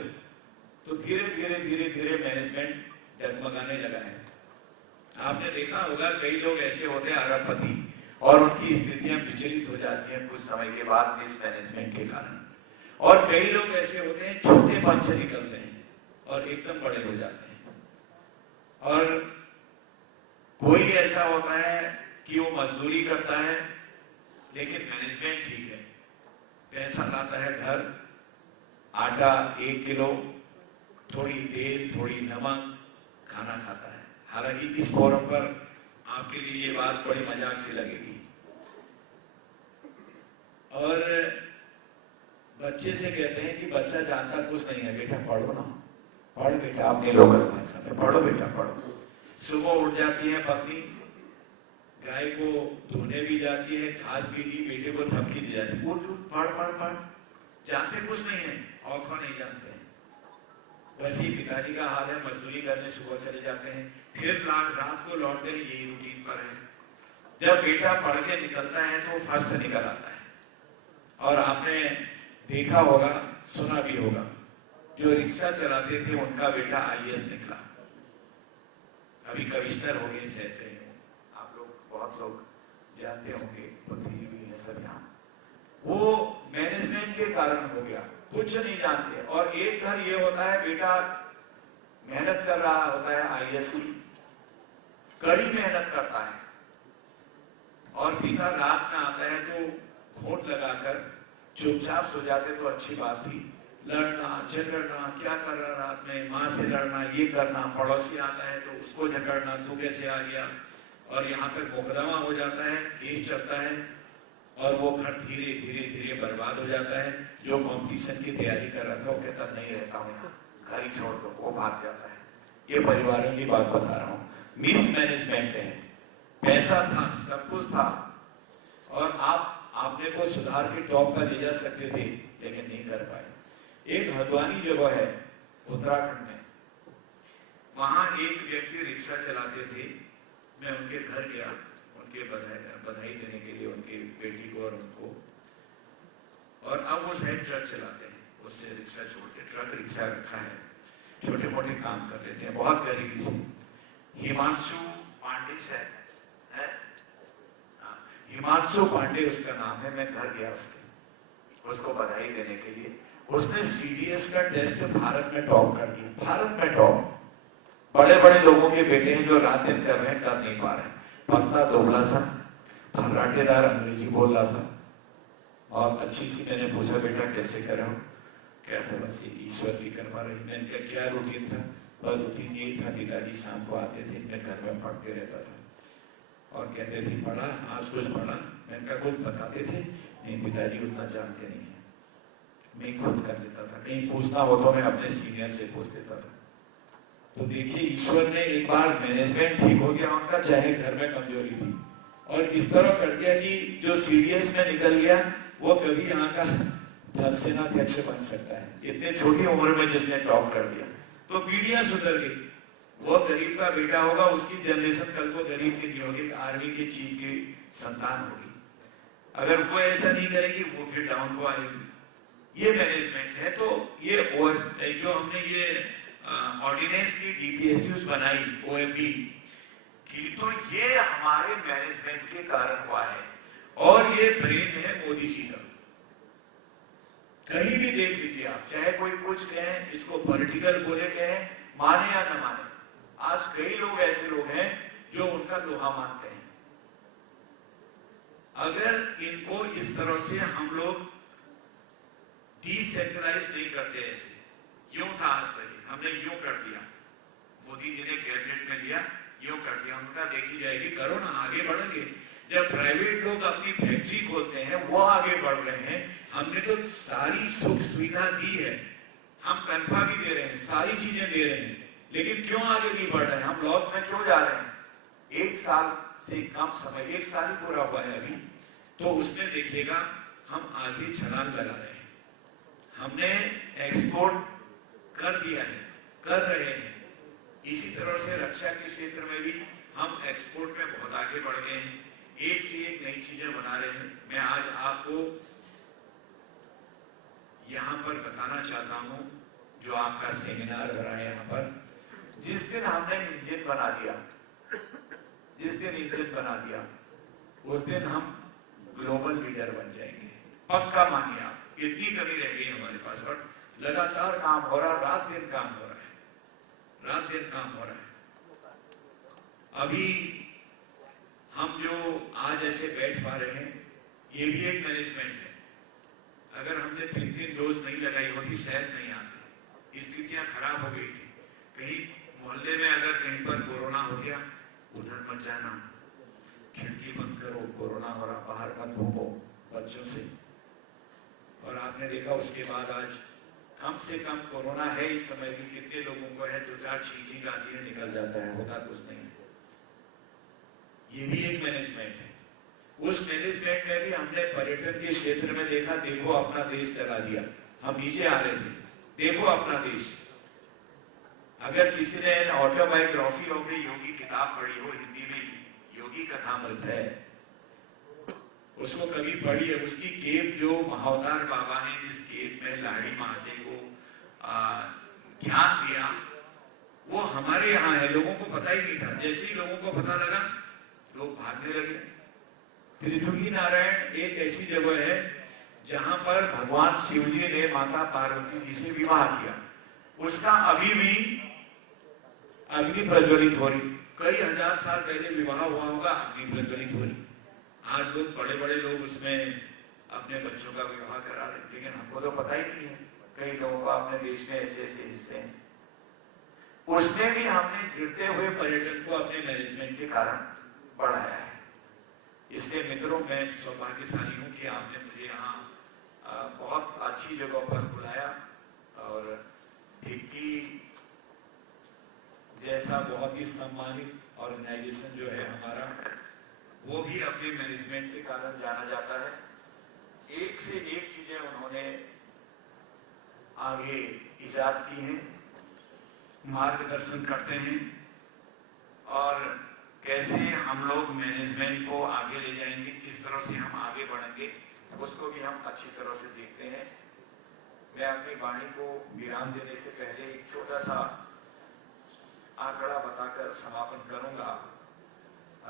तो धीरे धीरे धीरे धीरे मैनेजमेंट डगमगाने लगा है। आपने देखा होगा कई लोग ऐसे होते हैं अरबपति, और उनकी स्थितियां विचलित हो जाती हैं कुछ समय के बाद मिसमैनेजमेंट के कारण। और कई लोग ऐसे होते हैं छोटेपन से निकलते हैं और एकदम बड़े हो जाते हैं। और कोई ऐसा होता है कि वो मजदूरी करता है लेकिन मैनेजमेंट ठीक है, पैसा लाता है घर, आटा 1 किलो, थोड़ी तेल, थोड़ी नमक, खाना खाता है। हालांकि इस फोरम पर आपके लिए ये बात बड़ी मजाक सी लगेगी। और बच्चे से कहते हैं कि बच्चा जानता कुछ नहीं है, बेटा पढ़ो ना, पढ़ बेटा, अपनी लोकल भाषा में पढ़ो बेटा पढ़ो। सुबह उठ जाती है पत्नी, गाय को धोने भी जाती है, घास भी दी, बेटे को थपकी दी जाती है, उठ पढ़ पढ़ पढ़। जानते कुछ नहीं है, औखा नहीं जानते हैं। वैसे ही पिताजी का हाल है, मजदूरी करने सुबह चले जाते हैं, फिर रात को लौटते हैं, यही रूटीन पर है। जब बेटा पढ़ के निकलता है तो फर्स्ट निकल आता है। और आपने देखा होगा, सुना भी होगा, जो रिक्शा चलाते थे उनका बेटा IAS निकला, अभी कमिश्नर हो गए शायद कहीं। आप लोग, बहुत लोग जानते होंगे, बुद्धिजीवी हैं सब यहाँ। वो मैनेजमेंट के कारण हो गया, कुछ नहीं जानते। और एक घर ये होता है, बेटा मेहनत कर रहा होता है सीरियसली कड़ी मेहनत करता है और पिता रात में आता है तो घोंट लगाकर चुपचाप सो जाते तो अच्छी बात थी। लड़ना झगड़ना, क्या कर रहा रात में, माँ से लड़ना, ये करना, पड़ोसी आता है तो उसको झगड़ना, तू कैसे आ गया, और यहाँ तक मुकदमा हो जाता है, केस चलता है और वो घर धीरे धीरे धीरे बर्बाद हो जाता है। जो कंपटीशन की तैयारी कर रहा था वो कहता नहीं रहता हूँ यहाँ, घर ही छोड़ दो, वो भाग जाता है। ये परिवारों की बात बता रहा हूँ। मिसमैनेजमेंट है, पैसा था, सब कुछ था और आपने को सुधार के टॉप पर ले जा सकते थे लेकिन नहीं कर पाए। एक हल्द्वानी जगह है उत्तराखंड में, वहां एक व्यक्ति रिक्शा चलाते थे। मैं उनके घर गया उनके बधाई देने के लिए, उनकी बेटी को और उनको, और अब वो शायद ट्रक चलाते हैं, उससे रिक्शा छोड़ के ट्रक रिक्शा रखा है, छोटे मोटे काम कर लेते हैं बहुत गरीबी से। हिमांशु पांडे शायद है, हिमांशु पांडे उसका नाम है। मैं घर गया उसको बधाई देने के लिए। उसने सीडीएस का टेस्ट भारत में टॉप कर दिया, भारत में टॉप। बड़े बड़े लोगों के बेटे हैं जो रात दिन कर रहे हैं, कर नहीं पा रहे। पतला दुबला सा फर्राटेदार अंग्रेजी बोल रहा था और अच्छी सी मैंने पूछा बेटा कैसे कर रहे हो, कहते बस ये ईश्वर की कृपा रही। मैंने कहा क्या रूटीन था, और रूटीन यही था पिताजी शाम को आते थे, मैं घर में पढ़ते रहता था और कहते थे पढ़ा, आज कुछ पढ़ा। मैंने कहा कुछ बताते थे, नहीं पिताजी उतना जानते नहीं है, मैं खुद कर लेता था। कहीं पूछना हो तो मैं अपने सीनियर से पूछ लेता था। तो देखिए ईश्वर ने एक बार मैनेजमेंट ठीक हो गया उनका, चाहे घर में कमजोरी थी, और इस तरह कर दिया कि जो सीडीएस में निकल गया वो कभी यहाँ का थल सेनाध्यक्ष बन सकता है। इतने छोटी उम्र में जिसने टॉप कर दिया तो पीढ़ियां सुधर गई। वो गरीब का बेटा होगा, उसकी जनरेशन कल को गरीब की नहीं होगी, आर्मी के चीफ की संतान होगी। अगर वो ऐसा नहीं करेगी वो फिर डाउन को आएगी। ये मैनेजमेंट है। तो ये जो हमने ये ऑर्डिनेंस की डीपीएसयूज बनाई ओएफबी की, तो ये हमारे मैनेजमेंट के कारण हुआ है और ये ब्रेन है मोदी जी का। कहीं भी देख लीजिए आप, चाहे कोई कुछ कहे, इसको पॉलिटिकल बोले कहे, माने या न माने, आज कई लोग ऐसे लोग हैं जो उनका लोहा मानते हैं। अगर इनको इस तरह से हम लोग डिसेंट्रलाइज नहीं करते, ऐसे यूं था आज तक, हमने यूं कर दिया, मोदी जी ने कैबिनेट में लिया, यूं कर दिया, उनका देखी जाएगी, करो ना, आगे बढ़ेंगे। जब प्राइवेट लोग अपनी फैक्ट्री खोलते हैं वो आगे बढ़ रहे हैं। हमने तो सारी सुख सुविधा दी है, हम तनख्वाह भी दे रहे हैं, सारी चीजें दे रहे हैं, लेकिन क्यों आगे नहीं बढ़ रहे हैं, हम लॉस में क्यों जा रहे हैं? एक साल से कम समय, एक साल ही पूरा हुआ है अभी, तो उसमें देखिएगा हम आगे छलांग लगा रहे हैं। हमने एक्सपोर्ट कर दिया है, कर रहे हैं। इसी तरह से रक्षा के क्षेत्र में भी हम एक्सपोर्ट में बहुत आगे बढ़ गए हैं, एक से एक नई चीजें बना रहे हैं। मैं आज आपको यहां पर बताना चाहता हूं, जो आपका सेमिनार हो रहा है यहाँ पर, जिस दिन हमने इंजन बना दिया, जिस दिन इंजन बना दिया, उस दिन हम ग्लोबल लीडर बन जाएंगे, पक्का मानिए आप। इतनी कमी रह गई हमारे पास और लगातार काम हो रहा है, रात दिन काम हो रहा है, रात दिन काम हो रहा है। अभी हम जो आज ऐसे बैठ पा रहे हैं, ये भी एक मैनेजमेंट है। अगर हमने 3 डोज नहीं लगाई होती शायद नहीं आती, स्थितियां खराब हो गई थी। कहीं मोहल्ले में अगर कहीं पर कोरोना हो गया, उधर मत जाना, खिड़की बंद करो, कोरोना हो रहा, बाहर मत घूमो बच्चों से। और आपने देखा उसके बाद आज कम से कम कोरोना है इस समय भी, कितने लोगों को है, 2-4 छींक आती है, निकल जाता है, होता कुछ नहीं है। ये भी एक मैनेजमेंट है। उस मैनेजमेंट में भी हमने पर्यटन के क्षेत्र में देखा, देखो अपना देश चला दिया, हम नीचे आ रहे थे, देखो अपना देश। अगर किसी ने ऑटोबायोग्राफी ऑफ ए योगी किताब पढ़ी हो, हिंदी में योगी कथामृत है, उसको कभी पढ़ी है, उसकी केप जो महावतार बाबा ने जिस केप में लाड़ी महाशय को ज्ञान दिया, वो हमारे यहाँ है, लोगों को पता ही नहीं था। जैसे ही लोगों को पता लगा लोग भागने लगे। त्रिजुगी नारायण एक ऐसी जगह है जहां पर भगवान शिव जी ने माता पार्वती जी से विवाह किया। उसका अभी भी अग्नि प्रज्वलित हो रही। कई हजार साल पहले विवाह हुआ होगा, अग्नि प्रज्वलित हो रही। आज लोग बड़े बड़े लोग उसमें अपने बच्चों का विवाह करा रहे, लेकिन हमको तो पता ही नहीं है। कई लोगों का अपने देश में ऐसे ऐसे हिस्से हैं। उसमें भी हमने गिरते हुए पर्यटन को अपने मैनेजमेंट के कारण बढ़ाया है। इसलिए मित्रों, मैं सौभाग्यशाली हूं कि आपने मुझे यहाँ बहुत अच्छी जगह पर बुलाया और फिक्की जैसा बहुत ही सम्मानित ऑर्गेनाइजेशन जो है हमारा, वो भी अपने मैनेजमेंट के कारण जाना जाता है। एक से एक चीजें उन्होंने आगे इजाद की हैं, मार्गदर्शन करते हैं और कैसे हम लोग मैनेजमेंट को आगे ले जाएंगे, किस तरह से हम आगे बढ़ेंगे, उसको भी हम अच्छी तरह से देखते हैं। मैं अपनी वाणी को विराम देने से पहले एक छोटा सा आंकड़ा बताकर समापन करूंगा।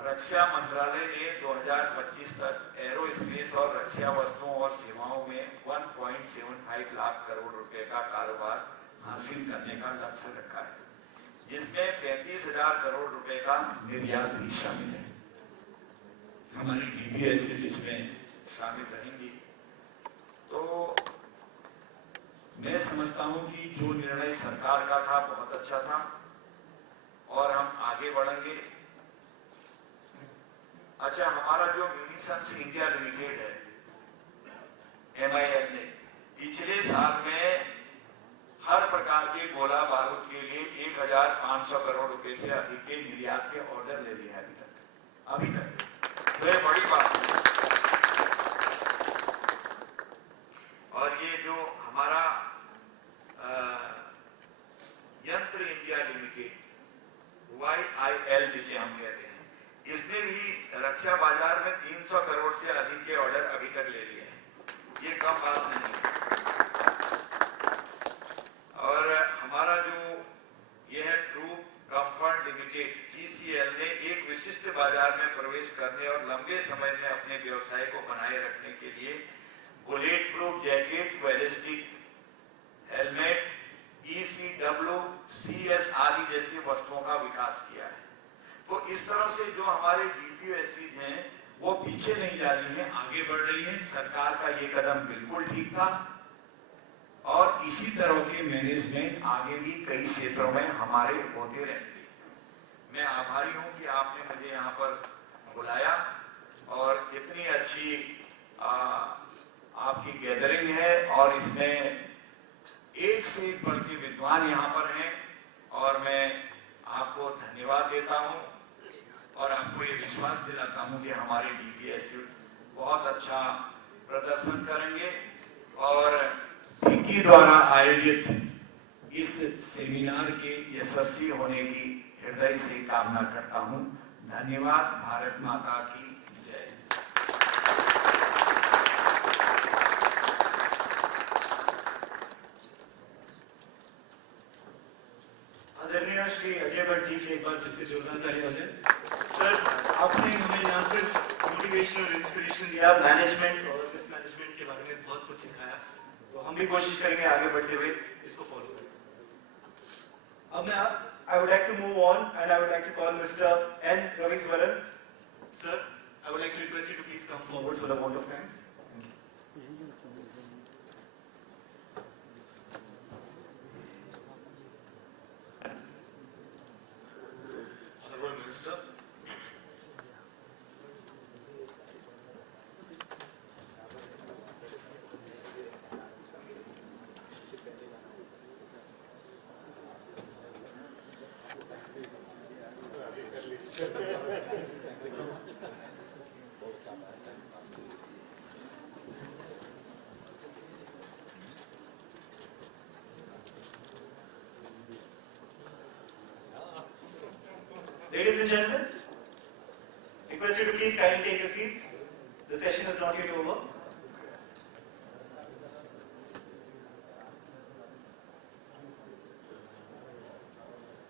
रक्षा मंत्रालय ने 2025 तक एरोस्पेस और रक्षा वस्तुओं और सेवाओं में 1.75 लाख करोड़ रुपए का कारोबार हासिल करने का लक्ष्य रखा है, जिसमें 35,000 करोड़ रुपए का निर्यात भी शामिल है। हमारी डीपीएससी जिसमें शामिल रहेंगी। तो मैं समझता हूं कि जो निर्णय सरकार का था बहुत अच्छा था और हम आगे बढ़ेंगे। अच्छा, हमारा जो म्यूनिशंस इंडिया लिमिटेड है, MIL ने पिछले साल में हर प्रकार के गोला बारूद के लिए 1,500 करोड़ रुपए से अधिक के निर्यात के ऑर्डर ले लिए हैं अभी तक। तो ये बड़ी बात है। और ये जो हमारा यंत्र इंडिया लिमिटेड YIL जिसे हम कहते हैं, इसने भी रक्षा बाजार में 300 करोड़ से अधिक के ऑर्डर अभी तक ले लिए हैं। ये कम बात नहीं है। और हमारा जो यह ट्रूप कंफर्ट लिमिटेड TCL ने एक विशिष्ट बाजार में प्रवेश करने और लंबे समय में अपने व्यवसाय को बनाए रखने के लिए bullet proof jacket, ballistic helmet, ECW, CS आदि जैसी वस्तुओं का विकास किया है। तो इस तरह से जो हमारे DPSC हैं वो पीछे नहीं जा रही हैं, आगे बढ़ रही हैं। सरकार का ये कदम बिल्कुल ठीक था और इसी तरह के मैनेजमेंट आगे भी कई क्षेत्रों में हमारे होते रहेंगे। मैं आभारी हूं कि आपने मुझे यहाँ पर बुलाया और इतनी अच्छी आपकी गैदरिंग है और इसमें एक से एक बढ़ के विद्वान यहाँ पर हैं और मैं आपको धन्यवाद देता हूँ और आपको ये विश्वास दिलाता हूँ कि हमारे DPSC बहुत अच्छा प्रदर्शन करेंगे और फिक्की द्वारा आयोजित इस सेमिनार के यशस्वी होने की हृदय से कामना करता हूँ। धन्यवाद। भारत माता की जय। आदरणीय श्री अजय भट्ट जी की एक बार फिर से जोरदार ताली हो जाए। सर, आपने हमें यहाँ सिर्फ मोटिवेशन और इंस्पिरेशन दिया, मैनेजमेंट और बिजनेस मैनेजमेंट के बारे में बहुत कुछ सिखाया। तो हम भी कोशिश करेंगे आगे बढ़ते हुए इसको फॉलो करें। अब मैं I would like to move on and I would like to call Mr. N. Raviswaran. Sir, I would like to request you to please come forward for the vote of thanks. Honorable Minister, Ladies and gentlemen, request you to please kindly take your seats. The session is not yet over.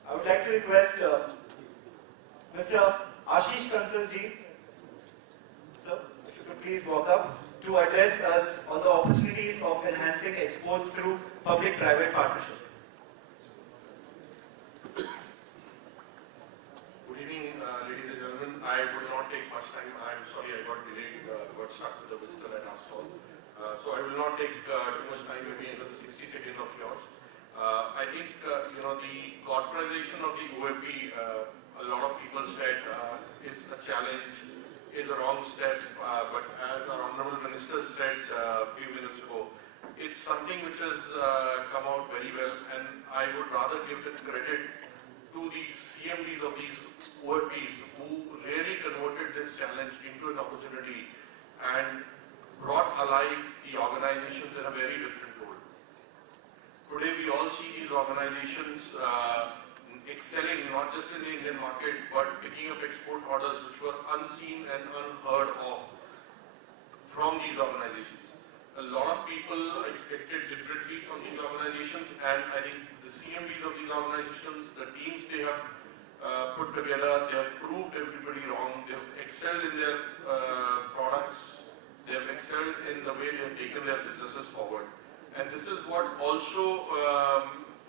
I would like to request Mr. Ashish Kansal ji, sir, if you could please walk up to address us on the opportunities of enhancing exports through public-private partnership. I will not take much time. I'm sorry I got delayed, got stuck with the visitor at our stall. So I will not take too much time, maybe another 60 seconds of yours. I think, the corporatization of the OFB, a lot of people said is a challenge, is a wrong step, but as our Honorable Minister said a few minutes ago, it's something which has come out very well, and I would rather give the credit to the CMDs of these OFBs who really converted this challenge into an opportunity and brought alive the organizations in a very different role. Today we all see these organizations excelling not just in the Indian market but picking up export orders which were unseen and unheard of from these organizations. A lot of people expected differently from these organizations, and I think the CMDs of these organizations, the teams they have put together, they have proved everybody wrong. They have excelled in their products. They have excelled in the way they have taken their businesses forward. And this is what also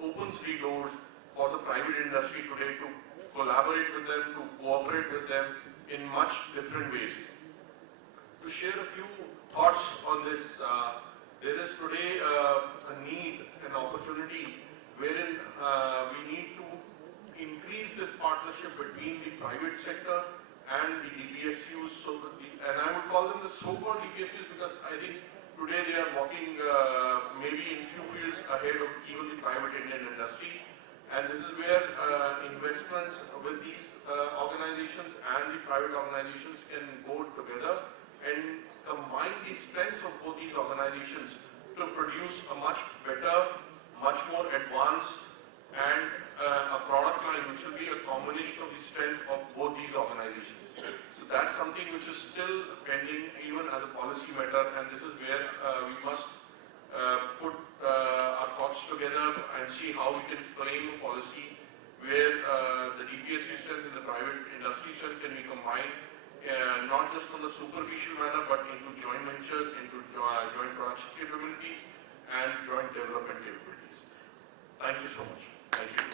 opens the doors for the private industry today to collaborate with them, to cooperate with them in much different ways. To share a few thoughts on this, there is today a need, an opportunity wherein we need to increase this partnership between the private sector and the DPSUs. And I would call them the so-called DPSUs because I think today they are walking maybe in few fields ahead of even the private Indian industry. And this is where investments with these organizations and the private organizations can go together and combine the strengths of both these organizations to produce a much better, much more advanced and a product line which will be a combination of the strength of both these organizations. So that's something which is still pending even as a policy matter, and this is where we must put our thoughts together and see how we can frame a policy where the DPSU strength and the private industry strength can be combined, not just on the superficial manner but into joint ventures, into joint production capabilities and joint development capabilities. Thank you so much. Thank you.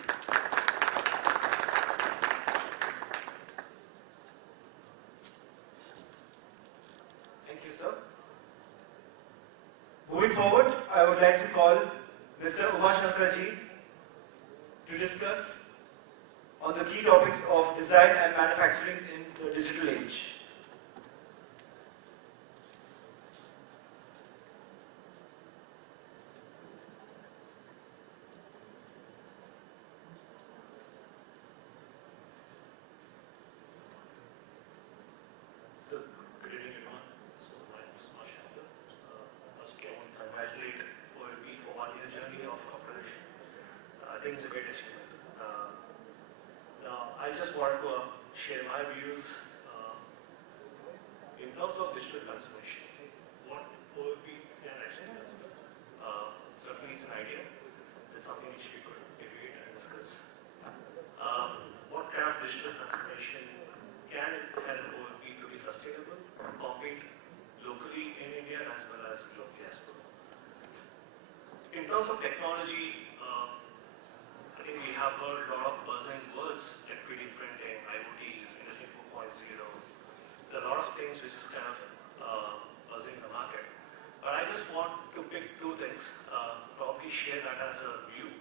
Thank you, sir. Moving forward, I would like to call Mr. Umashankarji to discuss on the key topics of design and manufacturing in the digital age. So, good evening everyone. So, my name is Umashankar. Firstly, I want to congratulate OFB for 1 year journey of corporation. I think it's a great achievement. Now, I just wanted to share my views in terms of digital transformation. What OFB can actually do. Certainly, it's an idea. It's something which we could debate and discuss. What kind of digital transformation can help OFB to be sustainable, compete locally in India as well as globally as well? In terms of technology, I think we have heard a lot of buzzing words like 3D printing, IoTs, Industry 4.0. There are a lot of things which is kind of buzzing in the market. But I just want to pick two things, probably share that as a view.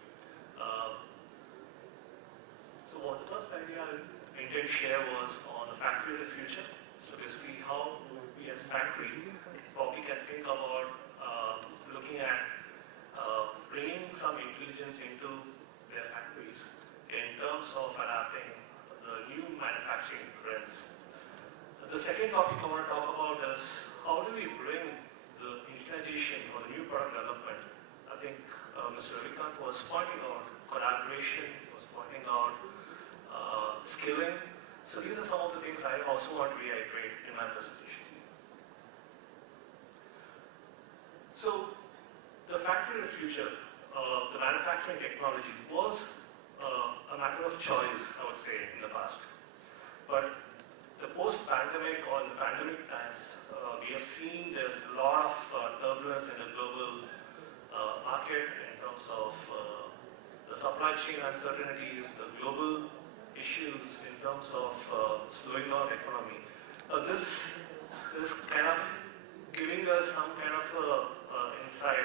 So the first idea I intended to share was on the factory of the future. So basically how we as a factory probably can think about looking at bringing some intelligence into their factories in terms of adapting the new manufacturing trends. The second topic I want to talk about is how do we bring the digitization or the new product development. I think Mr. Ravikant was pointing out collaboration, was pointing out skilling. So these are some of the things I also want to reiterate in my presentation. So the factory of the future, the manufacturing technology was a matter of choice, I would say, in the past. But the post-pandemic or the pandemic times, we have seen there's a lot of turbulence in the global market in terms of the supply chain uncertainties, the global issues in terms of slowing down economy. this is kind of giving us some kind of insight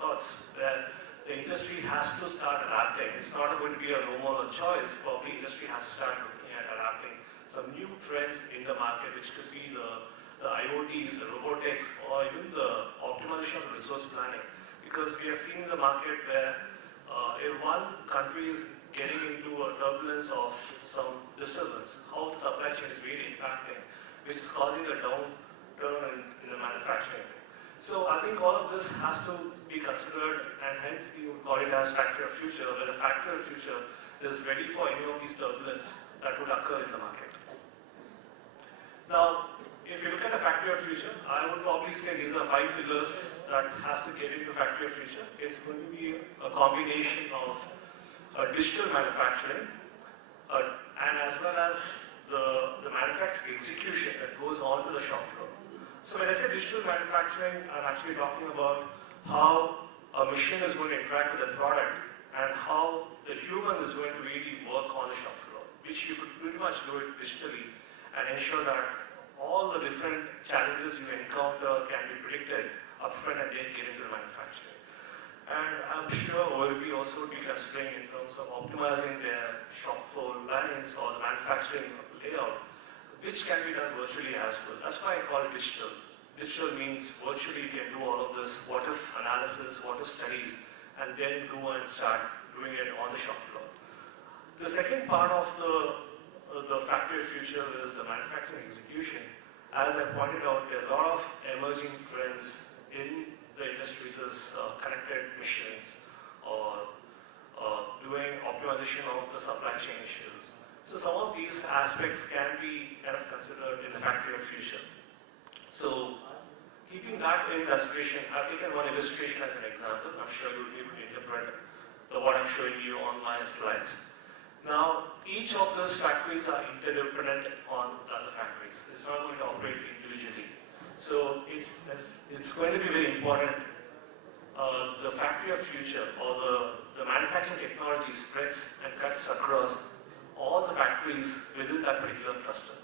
thoughts where the industry has to start adapting. It's not going to be a no more choice. Probably industry has to start looking at adapting some new trends in the market, which could be the IoTs, the robotics, or even the optimization of resource planning. Because we are seeing the market where if one country is getting into a turbulence of some disturbance, how the supply chain is really impacting, which is causing a downturn in the manufacturing. So I think all of this has to be considered, and hence we would call it as factory of future, where the factory of future is ready for any of these turbulence that would occur in the market. Now, if you look at the factory of future, I would probably say these are 5 pillars that has to get into factory of future. It's going to be a combination of digital manufacturing and as well as the manufacturing execution that goes on to the shop floor. So when I say digital manufacturing, I'm actually talking about how a machine is going to interact with the product and how the human is going to really work on the shop floor, which you could pretty much do it digitally and ensure that all the different challenges you encounter can be predicted upfront and then get into the manufacturing. And I'm sure OFB also would be considering in terms of optimizing their shop floor lines or the manufacturing layout, which can be done virtually as well. That's why I call it digital. Digital means virtually you can do all of this what if analysis, what if studies, and then go and start doing it on the shop floor. The second part of the factory of future is the manufacturing execution. As I pointed out, there are a lot of emerging trends in the industries as connected machines or doing optimization of the supply chain issues. So some of these aspects can be kind of considered in the factory of future. So keeping that in consideration, I've taken one illustration as an example. I'm sure you'll be able to interpret what I'm showing you on my slides. Now, each of those factories are interdependent on other factories. It's not going to operate individually. So it's going to be very important. The factory of future or the manufacturing technology spreads and cuts across all the factories within that particular cluster.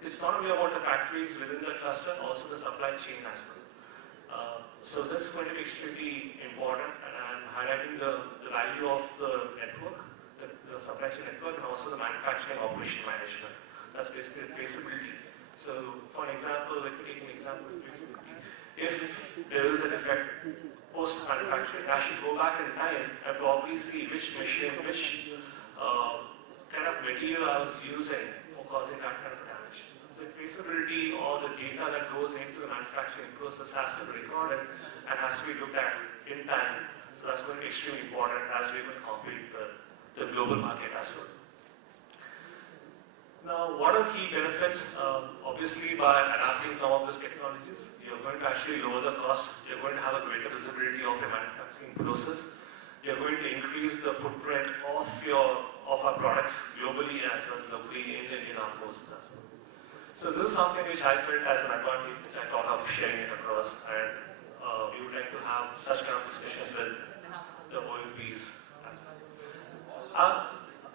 It's not only about the factories within the cluster, also the supply chain as well. So this is going to be extremely important, and I'm highlighting the value of the network, the supply chain network, and also the manufacturing operation management. That's basically traceability. So for an example, let me take an example of traceability. If there is a defect post-manufacturing, I should go back in time and probably see which machine, which kind of material I was using for causing that kind of damage. The traceability or the data that goes into the manufacturing process has to be recorded and has to be looked at in time. So that's going to be extremely important as we're going to compete with the global market as well. Now, what are the key benefits? Obviously, by adapting some of these technologies, you're going to actually lower the cost. You're going to have a greater visibility of your manufacturing process. You're going to increase the footprint of our products globally as well as locally in the Indian Armed Forces as well. So this is something which I felt as an advantage, which I thought of sharing it across, and we would like to have such kind of discussions with the OFBs as well.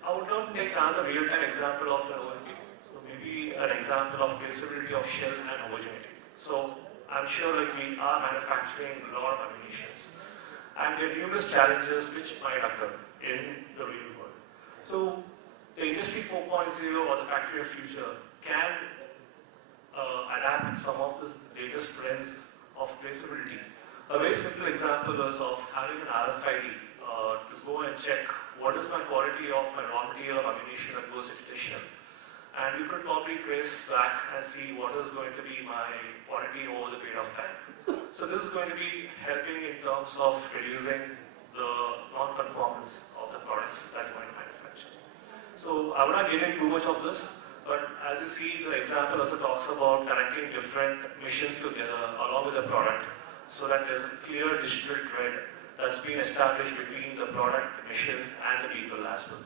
I would not take another real-time example of an OFB. So maybe an example of traceability of shell and homogeneity. So I'm sure like we are manufacturing a lot of ammunitions. And there are numerous challenges which might occur in the real world. So the Industry 4.0 or the factory of future can adapt some of the latest trends of traceability. A very simple example is of having an RFID to go and check what is my quality of my raw material of ammunition that goes into the shell. And you could probably trace back and see what is going to be my quality over the period of time. So this is going to be helping in terms of reducing the non-conformance of the products that you're going to manufacture. So I will not get into too much of this, but as you see, the example also talks about connecting different missions together along with the product so that there's a clear digital thread that's been established between the product, the missions, and the people as well.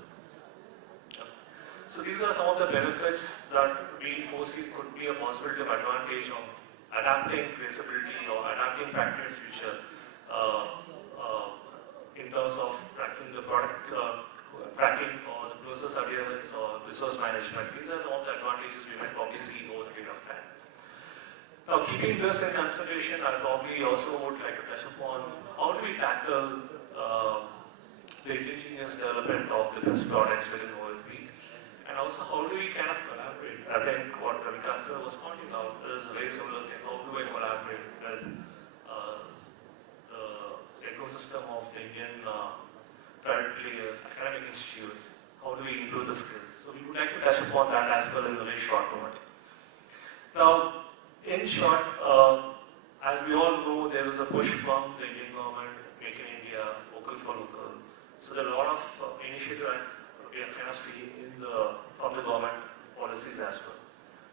So these are some of the benefits that we foresee could be a possibility of advantage of adapting traceability or adapting factory future in terms of tracking the product tracking or the process adherence or resource management. These are some of the advantages we might probably see over the period of time. Now, keeping this in consideration, I probably also would like to touch upon how do we tackle the indigenous development of defense products within OFB, and also how do we kind of collaborate. I think what Ravikant sir was pointing out is a very similar thing. How do I collaborate with the ecosystem of the Indian private players, academic institutes? How do we improve the skills? So we would like to touch upon that as well in a very short moment. Now, in short, as we all know, there is a push from the Indian government, Make in India, vocal for local. So there are a lot of initiatives that we are kind of seeing from the government policies as well.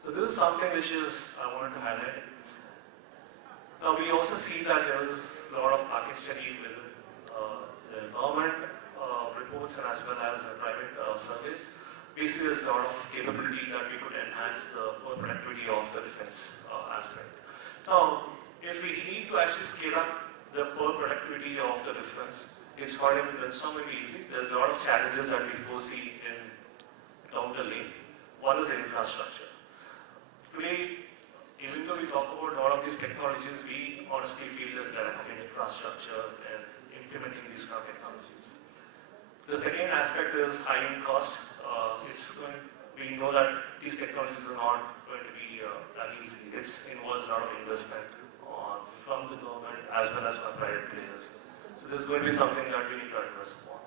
So this is something which is I wanted to highlight. Now we also see that there is a lot of market study within the government reports and as well as private surveys. Basically, there's a lot of capability that we could enhance the productivity of the defense aspect. Now, if we need to actually scale up the productivity of the defense, it's not so easy. There's a lot of challenges that we foresee down the lane. One is infrastructure. Today, even though we talk about a lot of these technologies, we honestly feel there's a lack of infrastructure and implementing these kind of technologies. The second aspect is high in cost. We know that these technologies are not going to be that easy. It involves a lot of investment from the government as well as from private players. So there's going to be something that we need to address upon.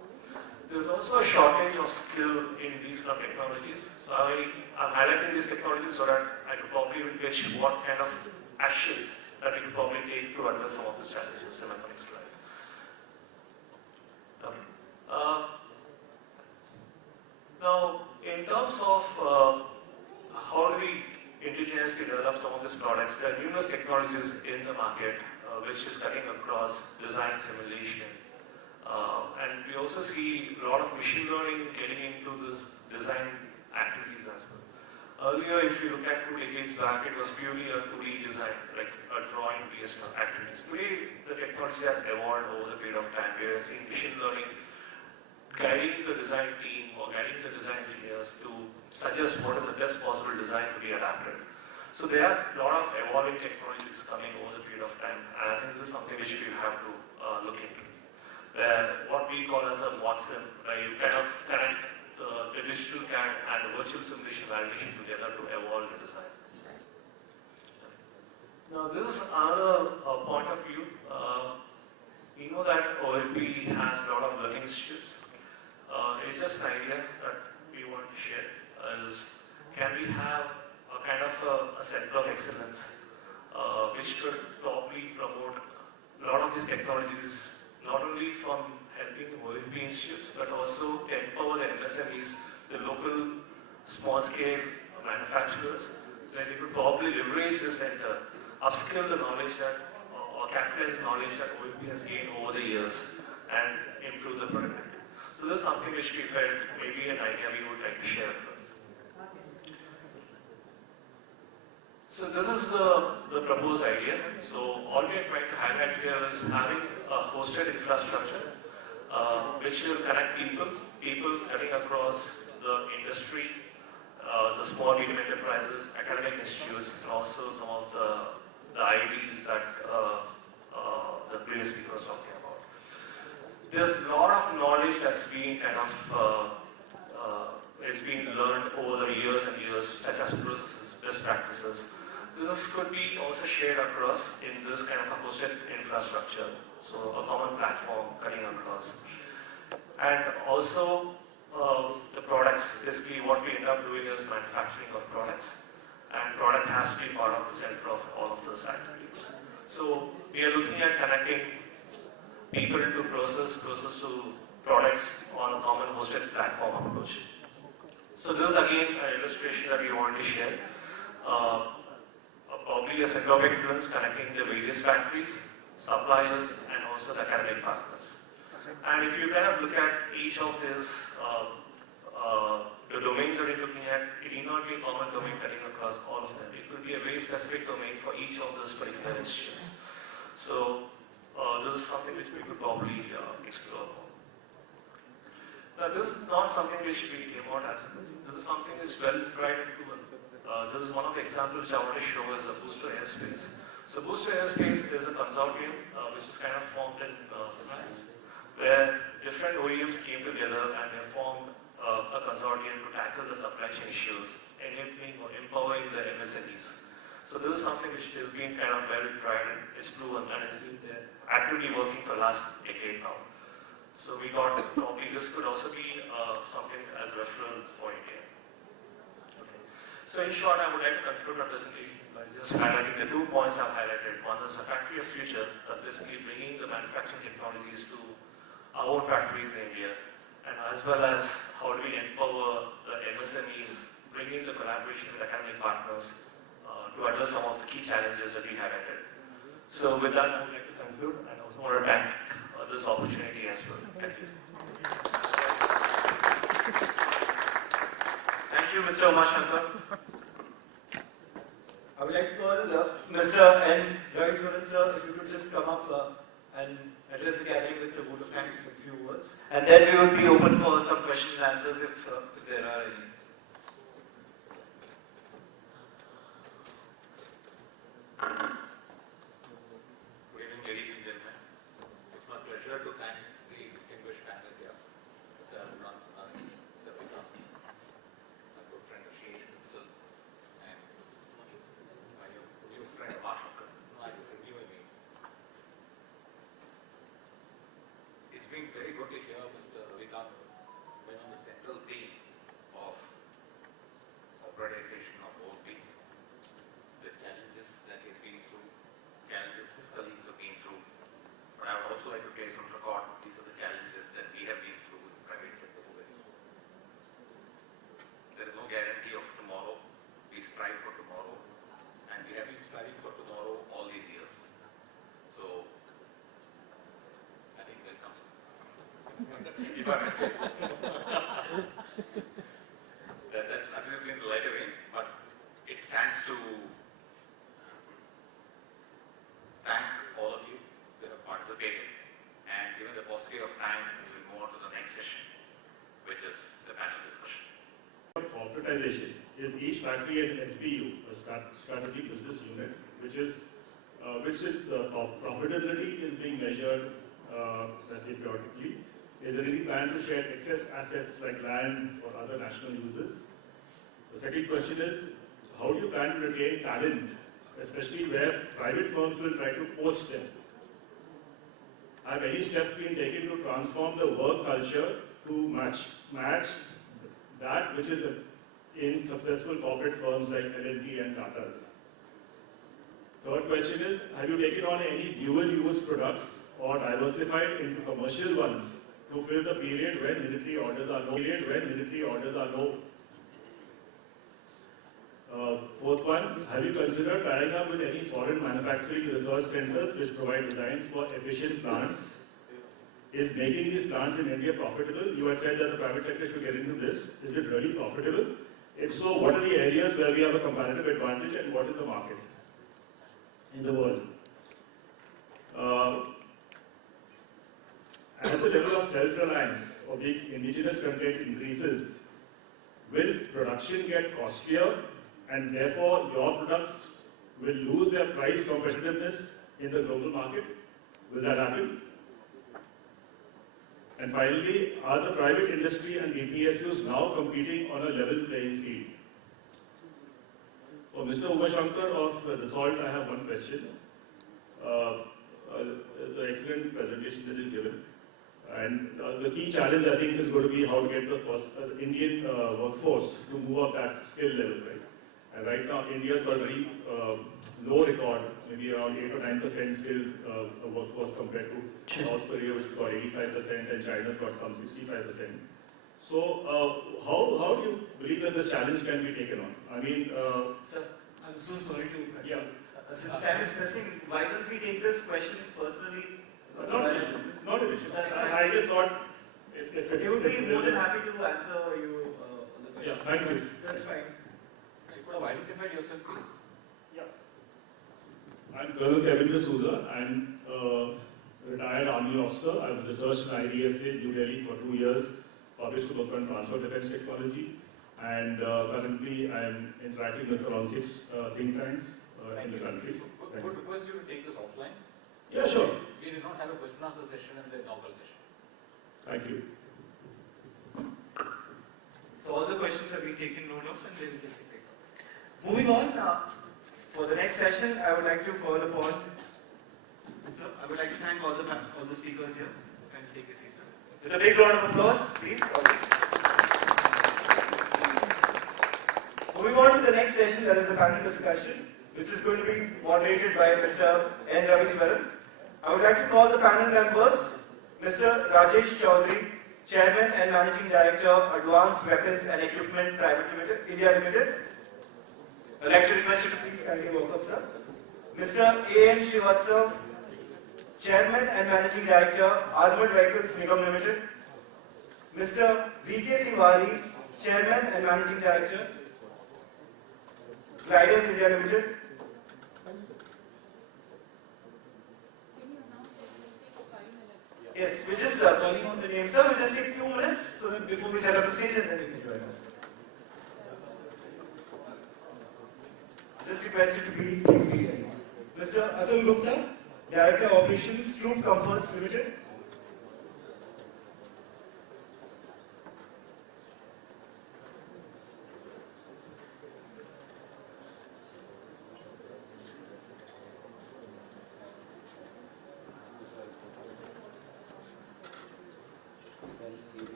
There's also a shortage of skill in these kind of technologies. So I'm highlighting these technologies so that I could probably even pitch what kind of actions that we could probably take to address some of these challenges in my coming slide. Okay. Now, in terms of how do we indigenously develop some of these products, there are numerous technologies in the market which is cutting across design simulation. And we also see a lot of machine learning getting into this design activities as well. Earlier, if you look at 2 decades back, it was purely a 2D design, like a drawing-based activities. Today, the technology has evolved over the period of time. We are seeing machine learning guiding the design team or guiding the design engineers to suggest what is the best possible design to be adapted. So there are a lot of evolving technologies coming over the period of time, and I think this is something which we have to look into. What we call as a Watson, where you kind of connect the digital CAD and the virtual simulation validation together to evolve the design. Now this is another point of view. We know that OFB has a lot of learning institutes. It's just an idea that we want to share is, can we have a kind of a center of excellence which could probably promote a lot of these technologies, not only from helping OFB institutes, but also to empower the MSMEs, the local small-scale manufacturers, where they could probably leverage the center, upskill the knowledge that, or capitalize the knowledge that OFB has gained over the years, and improve the productivity. So this is something which we felt maybe an idea we would like to share with us. So this is the proposed idea. So all we are trying to highlight here is having a hosted infrastructure which will connect people cutting across the industry, the small medium enterprises, academic institutes, and also some of the IDs that the previous speaker was talking about. There's a lot of knowledge that's being kind of it's being learned over the years and years, such as processes, best practices. This could be also shared across in this kind of a hosted infrastructure, so a common platform cutting across. And also the products, basically what we end up doing is manufacturing of products, and product has to be part of the center of all of those activities. So we are looking at connecting people to process to products on a common hosted platform approach. So this is again an illustration that we want to share. Probably a center of excellence connecting the various factories, suppliers, and also the academic partners. And if you kind of look at each of these, the domains that you're looking at, it need not be a common domain cutting across all of them. It could be a very specific domain for each of those particular institutes. So this is something which we could probably explore. Now, this is not something which we came out as it is. This is something which is well tried and proven. This is one of the examples which I want to show is a Booster Airspace. So Booster Airspace is a consortium which is kind of formed in France, where different OEMs came together and they formed a consortium to tackle the supply chain issues, enabling or empowering the MSMEs. So this is something which has been kind of well tried and it's proven and it's been there actively working for the last decade now. So we thought probably this could also be something as a referral for India. Okay. So in short, I would like to conclude my presentation by just highlighting the 2 points I've highlighted. One is a factory of future, that's basically bringing the manufacturing technologies to our own factories in India, and as well as how do we empower the MSMEs, bringing the collaboration with academic partners to address some of the key challenges that we highlighted. So with that, I would like to conclude and also want to thank this opportunity as well. Thank you. Thank you, Mr. Umashankar. I would like to call Mr. N. Raviswaran sir, if you could just come up and address the gathering with a vote of thanks with a few words. And then we would be open for some questions and answers if there are any. Good evening, ladies and gentlemen. It's my pleasure to thank the distinguished panel here, Mr. Arun, Mr. Vikram, my good friend Ashish Mitchell, and my new friend Umashankar. No, I was reviewing me. It's been very good to hear Mr. Vikram when on the central theme of corporatization of OFB, the challenges that he's been through, challenges his colleagues have been through. But I would also like to place on record, these are the challenges that we have been through in the private sector for very long. There is no guarantee of tomorrow. We strive for tomorrow, and we have been striving for tomorrow all these years. So, I think welcome. If I may say so. That's absolutely in the lighter vein, but it stands to thank all of you that have participated, and given the paucity of time, we will move on to the next session, which is the panel discussion. Corporatization is each factory an SBU, a strategic business unit, which is profitability is being measured, let's say periodically. Is there any plan to share excess assets like land or other national uses? The second question is, how do you plan to retain talent, especially where private firms will try to poach them? Have any steps been taken to transform the work culture to match that which is in successful corporate firms like L&T and Tata's? Third question is, have you taken on any dual-use products or diversified into commercial ones to fill the period when military orders are low? Fourth one, have you considered tying up with any foreign manufacturing research centers which provide designs for efficient plants? Is making these plants in India profitable? You had said that the private sector should get into this. Is it really profitable? If so, what are the areas where we have a comparative advantage and what is the market in the world? As the level of self-reliance or being indigenous content increases, will production get costlier and therefore your products will lose their price competitiveness in the global market? Will that happen? And finally, are the private industry and DPSUs now competing on a level playing field? For Mr. Umashankar of Dassault, I have one question. The excellent presentation that is given. And the key challenge, I think, is going to be how to get the Indian workforce to move up that skill level, right? And right now, India's got a very low record, maybe around 8 or 9% skilled workforce compared to South Korea, which has got 85%, and China's got some 65%. So, how do you believe that this challenge can be taken on? I mean, Sir, I'm so sorry to cut you. yeah. Since time is pressing, why don't we take this questions personally? Not an issue. Not an issue. I just thought if we would be more than happy to answer you on the question. Yeah, thank you. That's fine. You could have identified yourself, please. Yeah. I'm Colonel Kevin D'Souza. I'm a retired army officer. I've researched in IDSA, New Delhi for 2 years. published a book on transfer defense technology, and currently I am interacting with around 6 think tanks in the country. Would request you to take this offline. Yeah, sure. We did not have a question answer session in the inaugural session. Thank you. So all the questions have been taken note of and they will get taken. Moving on, for the next session, I would like to call upon, so I would like to thank all the speakers here. Can you take a seat, sir? With a big round of applause, please. Moving on to the next session, that is the panel discussion, which is going to be moderated by Mr. N. Raviswaran. I would like to call the panel members, Mr. Rajesh Chaudhary, Chairman and Managing Director, Advanced Weapons and Equipment Private Limited, India Limited. I'd like to request you to please kindly walk up, sir. Mr. A.N. Srivatsav, Chairman and Managing Director, Armored Vehicles Nigam Limited. Mr. V.K. Tiwari, Chairman and Managing Director, Gliders India Limited. Yes, we're just calling on the name, sir. We'll just take 2 minutes so that before we set up the stage and then you can join us. Just request you to please be here. Mr. Atul Gupta, Director Operations, Troop Comforts Limited.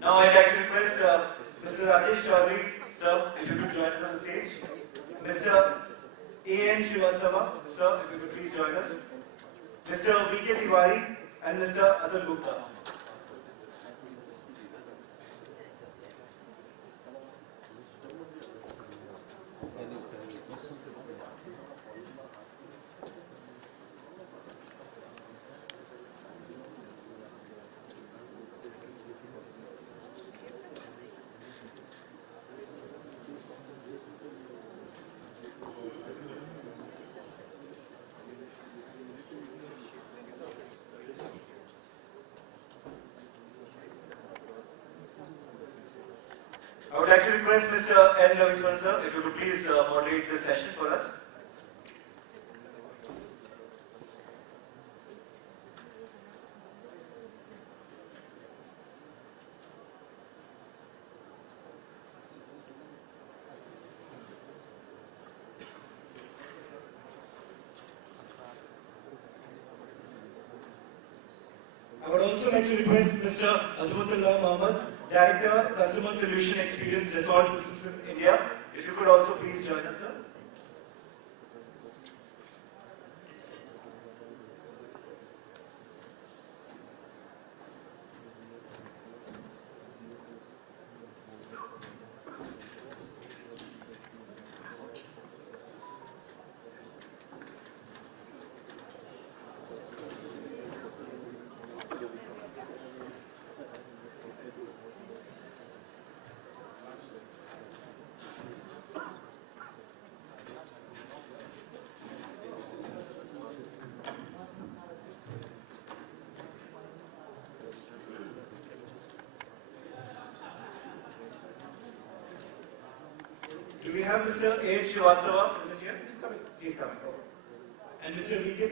Now I'd like to request Mr. Rajesh Chaudhary, sir, if you could join us on the stage. Mr. A.N. Srivatsava, sir, if you could please join us. Mr. V.K. Tiwari and Mr. Atul Gupta. I would like to request Mr. N. Raviswaran, sir, if you could please moderate this session for us. I would also like to request Mr. Azmatullah Mohammed, Director, Customer Solution Experience, Resolve Systems in India. If you could also please join us, sir. Do we have Mr. A. Srivatsava present here? He's coming. He's coming. And Mr. V.K.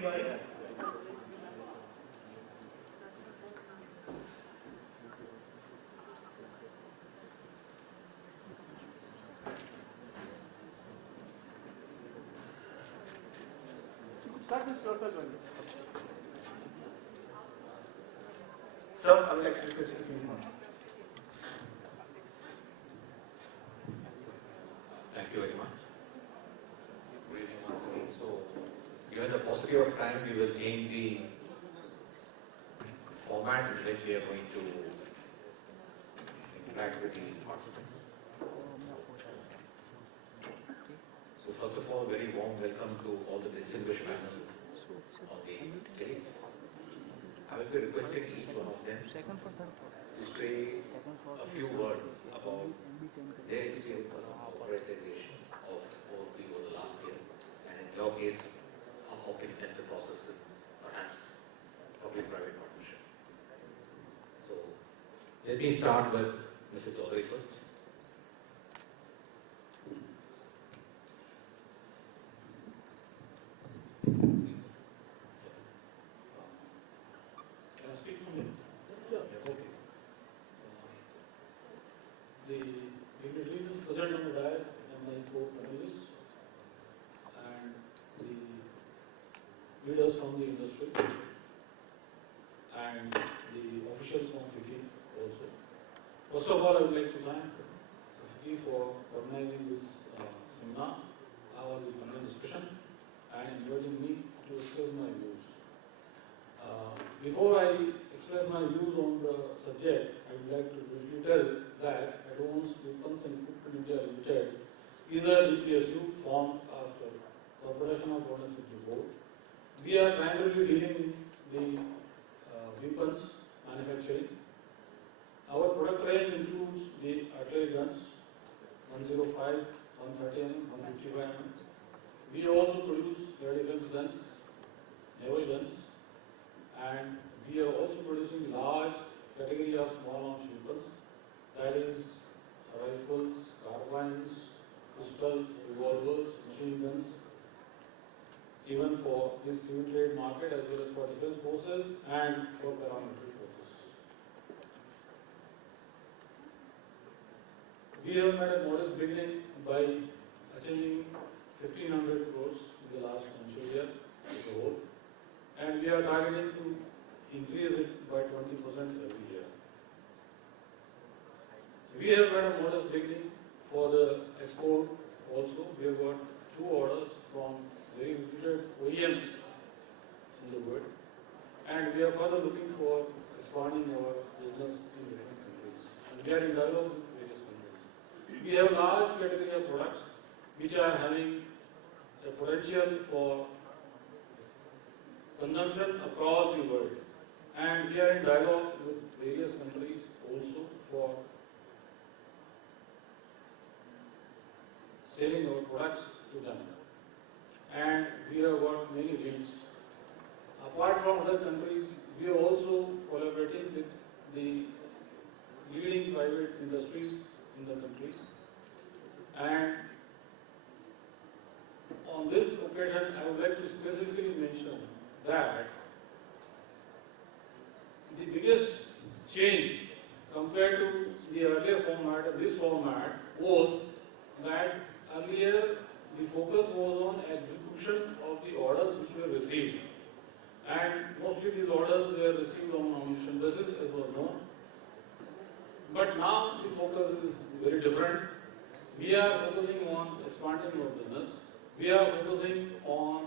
Tiwari? Sir, I would like to request you to please come. Thank you very much. Good evening once again. So, given the paucity of time, we will change the format in which we are going to interact with the participants. So, first of all, very warm welcome to all the distinguished panel on the stage. I will be requesting each one of them to say a few words about their experiences on corporatization of OFB over the last year, and in your case, how can you enter the process in perhaps public-private partnership. So, let me start with Mr. Chaudhary first. Can I speak from here? Yeah. Okay. The dignitaries present on the dais and my co-panelists and the leaders from the industry and the officials from FICCI also. First of all, I would like to thank FICCI for organizing this seminar, our panel discussion, and inviting me to express my views. Before I express my views on the subject, I would like to briefly tell that Advanced Weapons and Equipment India Limited is a DPSU formed after Corporation of Ownership Board. We are primarily dealing with the weapons manufacturing. Our product range includes the artillery guns, 105, 130 mm, 155 mm. We also produce air defense guns, naval guns, and we are also producing large category of small arms weapons, that is rifles, carbines, pistols, revolvers, machine guns, even for the civil trade market as well as for defense forces and for paramilitary forces. We have made a modest beginning by achieving 1,500 crores in the last financial year as a whole, and we are targeting to increase it by 20% every year. We have made a modest beginning for the export also. We have got 2 orders from very reputed OEMs in the world, and we are further looking for expanding our business in different countries. And we are in dialogue with various countries. We have large category of products which are having a potential for consumption across the world, and we are in dialogue with various countries also for selling our products to them, and we have got many wins. Apart from other countries, we are also collaborating with the leading private industries in the country, and on this occasion I would like to specifically mention that the biggest change compared to the earlier format and this format was that earlier the focus was on execution of the orders which were received, and mostly these orders were received on nomination basis as was known. But now the focus is very different. We are focusing on expanding our business. We are focusing on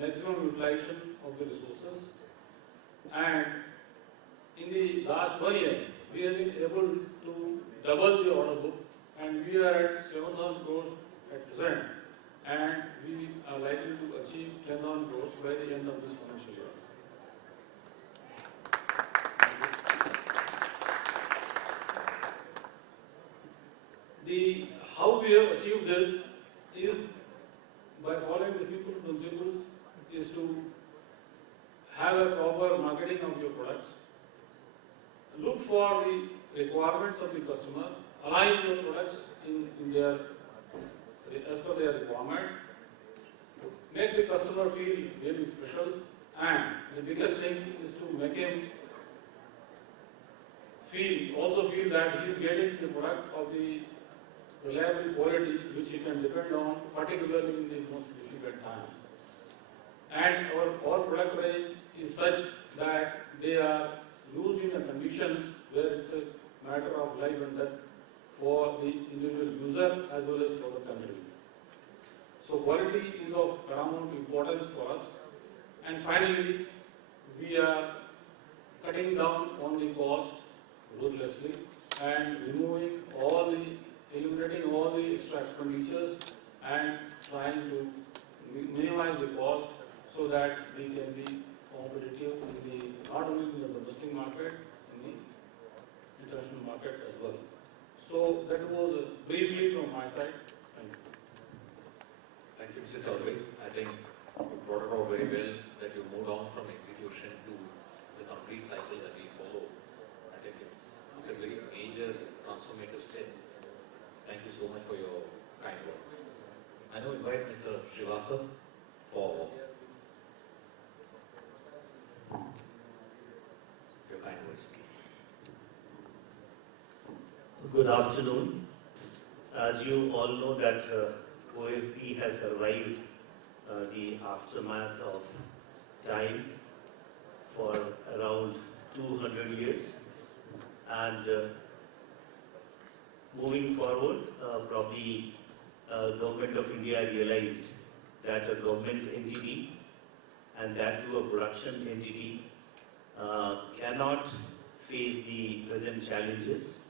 maximum utilization of the resources, and in the last 1 year we have been able to double the order book, and we are at 7,000 crores at present, and we are likely to achieve 10,000 crores by the end of this financial year. How we have achieved this is by following the simple principles, is to have a proper marketing of your products, look for the requirements of the customer, align your products in their, as per their requirement, make the customer feel really special, and the biggest thing is to make him also feel that he is getting the product of the reliable quality which he can depend on, particularly in the most difficult times. and our product range is such that they are used in the conditions where it's a matter of life and death for the individual user as well as for the country. So quality is of paramount importance for us. And finally, we are cutting down on the cost ruthlessly and eliminating all the extra expenditures and trying to minimize the cost so that we can be competitive not only in the domestic market, in the international market as well. So that was briefly from my side. Thank you. Thank you, Mr. Chaudhary. I think you brought it out very well that you moved on from execution to the complete cycle that we follow. I think it's a very major transformative step. Thank you so much for your kind words. I now invite Mr. Srivastava for your kind words, please. Good afternoon. As you all know that OFB has survived the aftermath of time for around 200 years, and moving forward, probably Government of India realized that a government entity and that to a production entity cannot face the present challenges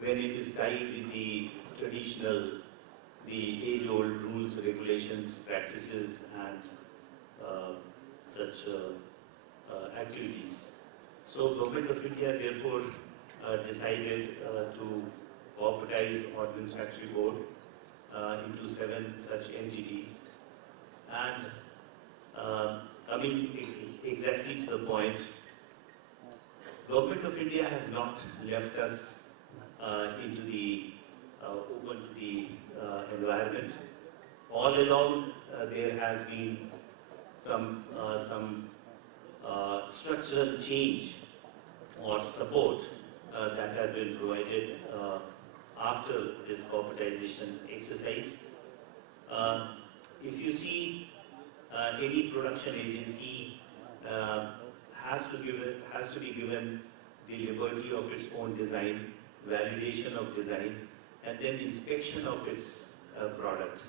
when it is tied with the traditional, the age-old rules, regulations, practices and such activities. So Government of India therefore decided to corporatize Ordnance Factory Board into 7 such entities. And coming exactly to the point, Government of India has not left us into the open to the environment. All along, there has been some structural change or support that has been provided after this corporatization exercise. If you see, any production agency has to be given the liberty of its own design, validation of design, and then inspection of its product.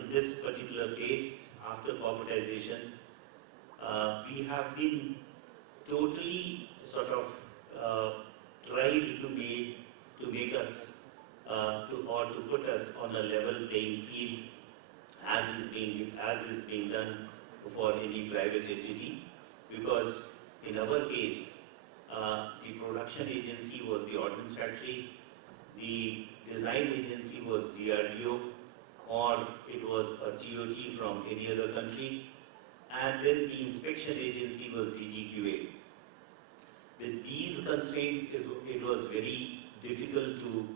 In this particular case, after corporatization, we have been totally sort of tried to make us to put us on a level playing field as is being done for any private entity, because in our case, the production agency was the Ordnance Factory, the design agency was DRDO, or it was a TOT from any other country, and then the inspection agency was DGQA. With these constraints, it was very difficult to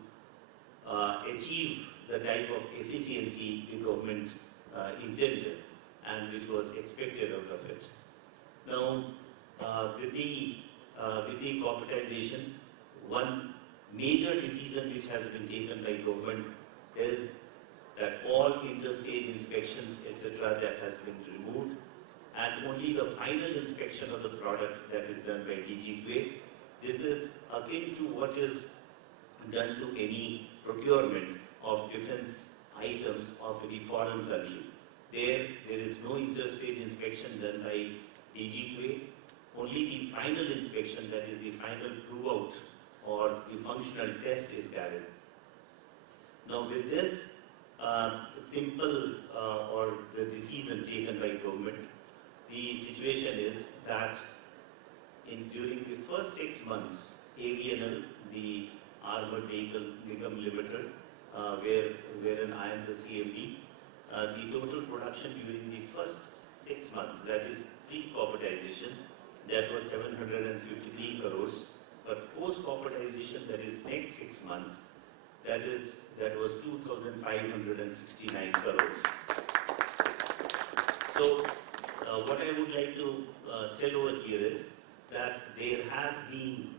achieve the type of efficiency the government intended and which was expected out of it. Now, with the corporatization, one major decision which has been taken by government is that all interstage inspections, etc., that has been removed, and only the final inspection of the product that is done by DGQA. This is akin to what is done to any procurement of defense items of any foreign country. There is no interstage inspection done by DGQA. Only the final inspection, that is the final prove-out or the functional test, is carried. Now with this simple or the decision taken by government, the situation is that during the first 6 months, AVNL, the Armored Vehicle Nigam Limited, wherein I am the CMD, the total production during the first 6 months, that is pre-corporatization, that was 753 crores, but post-corporatization, that is next 6 months, that was 2,569 crores. So, what I would like to tell over here is that there has been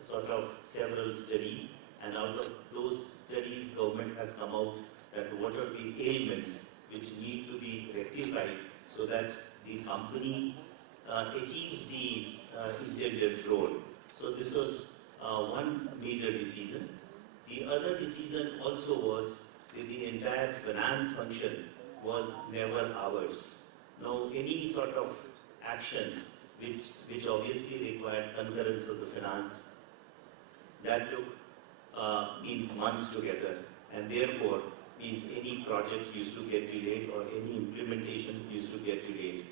sort of several studies, and out of those studies, government has come out that what are the ailments which need to be rectified so that the company achieves the intended role. So this was one major decision. The other decision also was that the entire finance function was never ours. Now, any sort of action which obviously required concurrence of the finance, that took means months together, and therefore means any project used to get delayed or any implementation used to get delayed.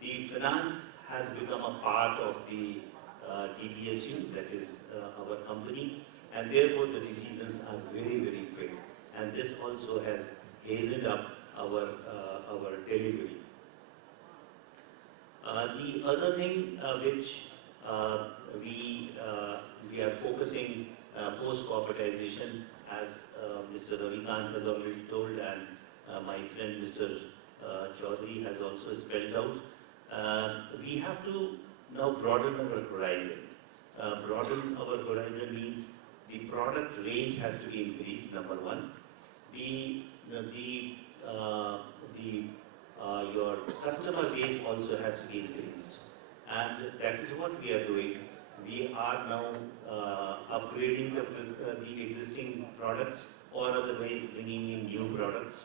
The finance has become a part of the DPSU, that is our company, and therefore the decisions are very, very quick. And this also has hastened up our delivery. The other thing which we are focusing post-corporatization, as Mr. Ravikant has already told, and my friend Mr. Chaudhary has also spelled out, we have to now broaden our horizon. Broaden our horizon means the product range has to be increased, number one. Your customer base also has to be increased, and that is what we are doing. We are now upgrading the existing products or otherwise bringing in new products.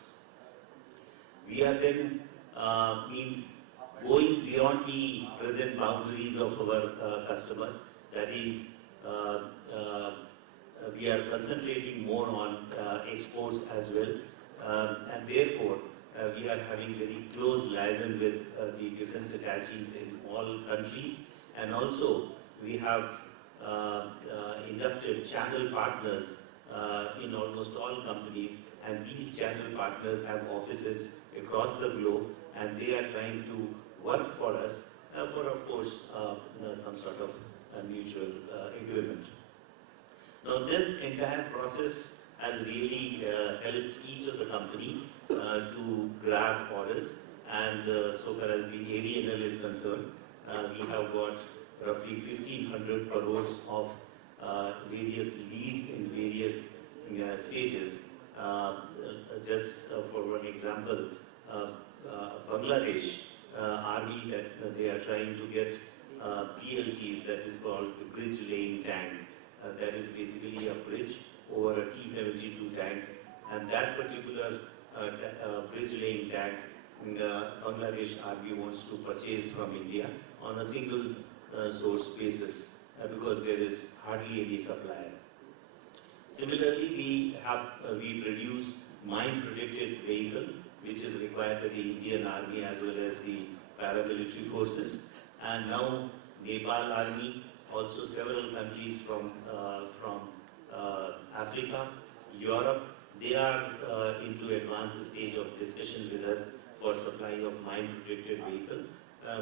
We are then means going beyond the present boundaries of our customer. That is, we are concentrating more on exports as well, and therefore we are having very close liaison with the defense attaches in all countries, and also we have inducted channel partners in almost all companies, and these channel partners have offices across the globe, and they are trying to work for us for, of course, some sort of mutual agreement. Now, this entire process has really helped each of the company to grab orders, and so far as the AVNL is concerned, we have got roughly 1,500 crores of various leads in various stages. Just for one example, Bangladesh Army, that they are trying to get BLTs, that is called the bridge laying tank. That is basically a bridge over a T-72 tank, and that particular bridge laying tank, Bangladesh Army wants to purchase from India on a single source basis because there is hardly any supplier. Similarly, we produce mine-protected vehicle, which is required by the Indian Army as well as the paramilitary forces, and now Nepal Army, also several countries from Africa, Europe, they are into advanced stage of discussion with us for supply of mine-protected vehicle,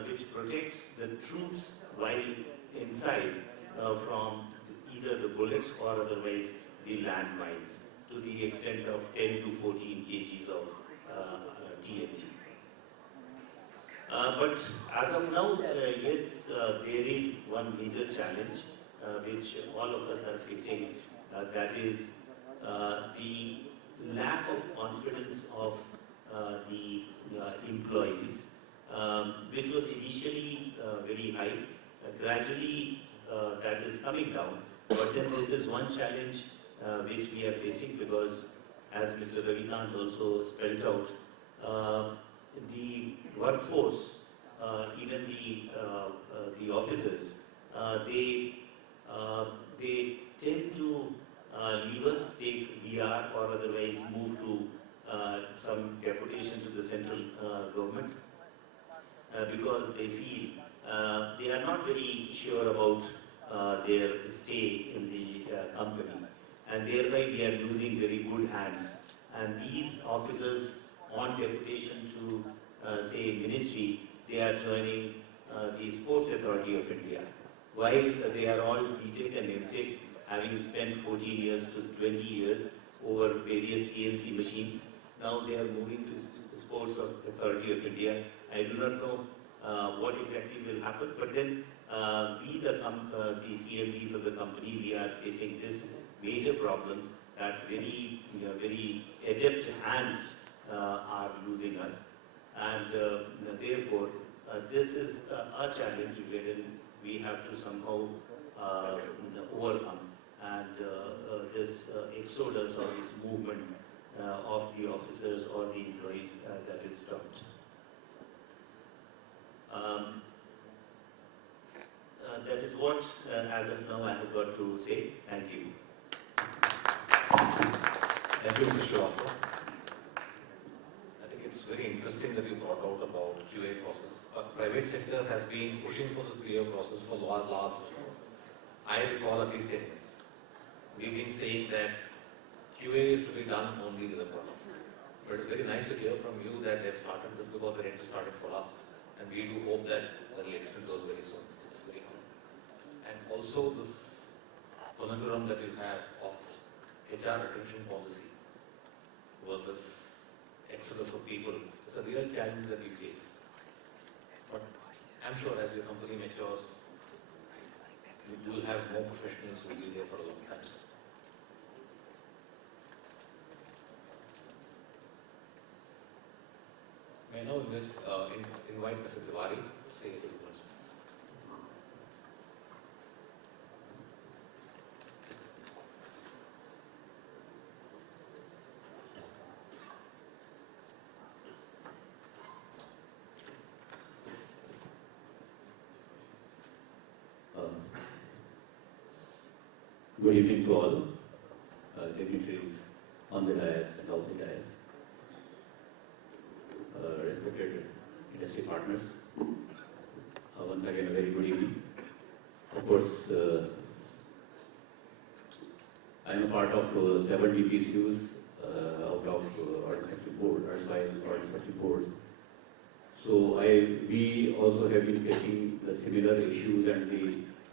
which protects the troops while inside from either the bullets or otherwise the landmines to the extent of 10 to 14 kgs of TNT. But as of now, yes, there is one major challenge which all of us are facing, that is the lack of confidence of the employees, which was initially very high. Gradually, that is coming down. But then this is one challenge which we are facing because, as Mr. Ravikant also spelled out, the workforce, even the officers, they tend to leave us, take VR or otherwise move to some deputation to the central government because they feel they are not very sure about their stay in the company, and thereby we are losing very good hands. And these officers on deputation to say ministry, they are joining the Sports Authority of India. While they are all BTech and MTech, having spent 14 years to 20 years over various CNC machines, now they are moving to the Sports Authority of India. I do not know what exactly will happen, but then we, the CMDs of the company, we are facing this major problem that very adept hands are losing us, and therefore this is a challenge wherein we have to somehow overcome, and this exodus or this movement of the officers or the employees that is stopped. That is what, as of now, I have got to say. Thank you. Thank you, Mr. Srivastava. I think it's very interesting that you brought out about QA process. The private sector has been pushing for this QA process for last, I recall at least 10 years. We've been saying that QA is to be done only with the product. But it's very nice to hear from you that they've started this because they're going to start it for us. And we do hope that will extend those very soon. It's very good. And also this conundrum that you have of HR retention policy versus exodus of people is a real challenge that we face. But I'm sure as your company matures, you will have more professionals who will be there for a long time. May I now invite Mr. Tiwari to say a few words. Good evening to all dignitaries on the dais and off the dais, respected industry partners. Once again, a very good evening. Of course, I am a part of 7 DPSUs out of Audit Factory Board, Audit Factory Board. So we also have been facing the similar issues and the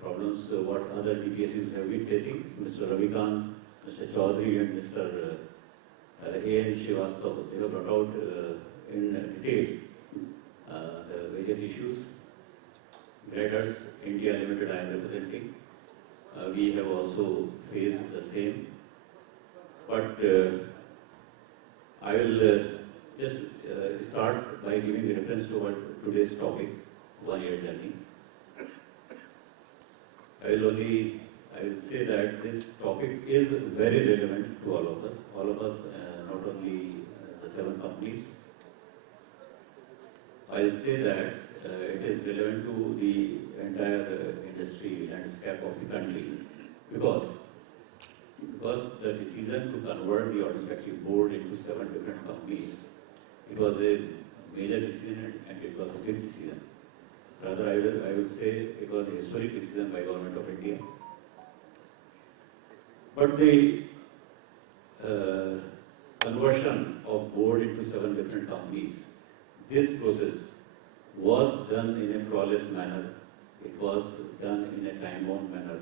problems what other DPSUs have been facing. Mr. Ravikant, Mr. Chaudhary and Mr. A.N. Srivastava, they have brought out in detail the various issues. Gliders India Limited I am representing. We have also faced the same. But I will just start by giving the reference to what today's topic, 1 year journey. I will say that this topic is very relevant to all of us, not only the 7 companies. I will say that it is relevant to the entire industry landscape of the country because the decision to convert the Audit Factory Board into 7 different companies, it was a major decision and it was a big decision. Rather, I would say it was a historic decision by Government of India. But the conversion of board into 7 different companies, this process was done in a flawless manner. It was done in a time-bound manner.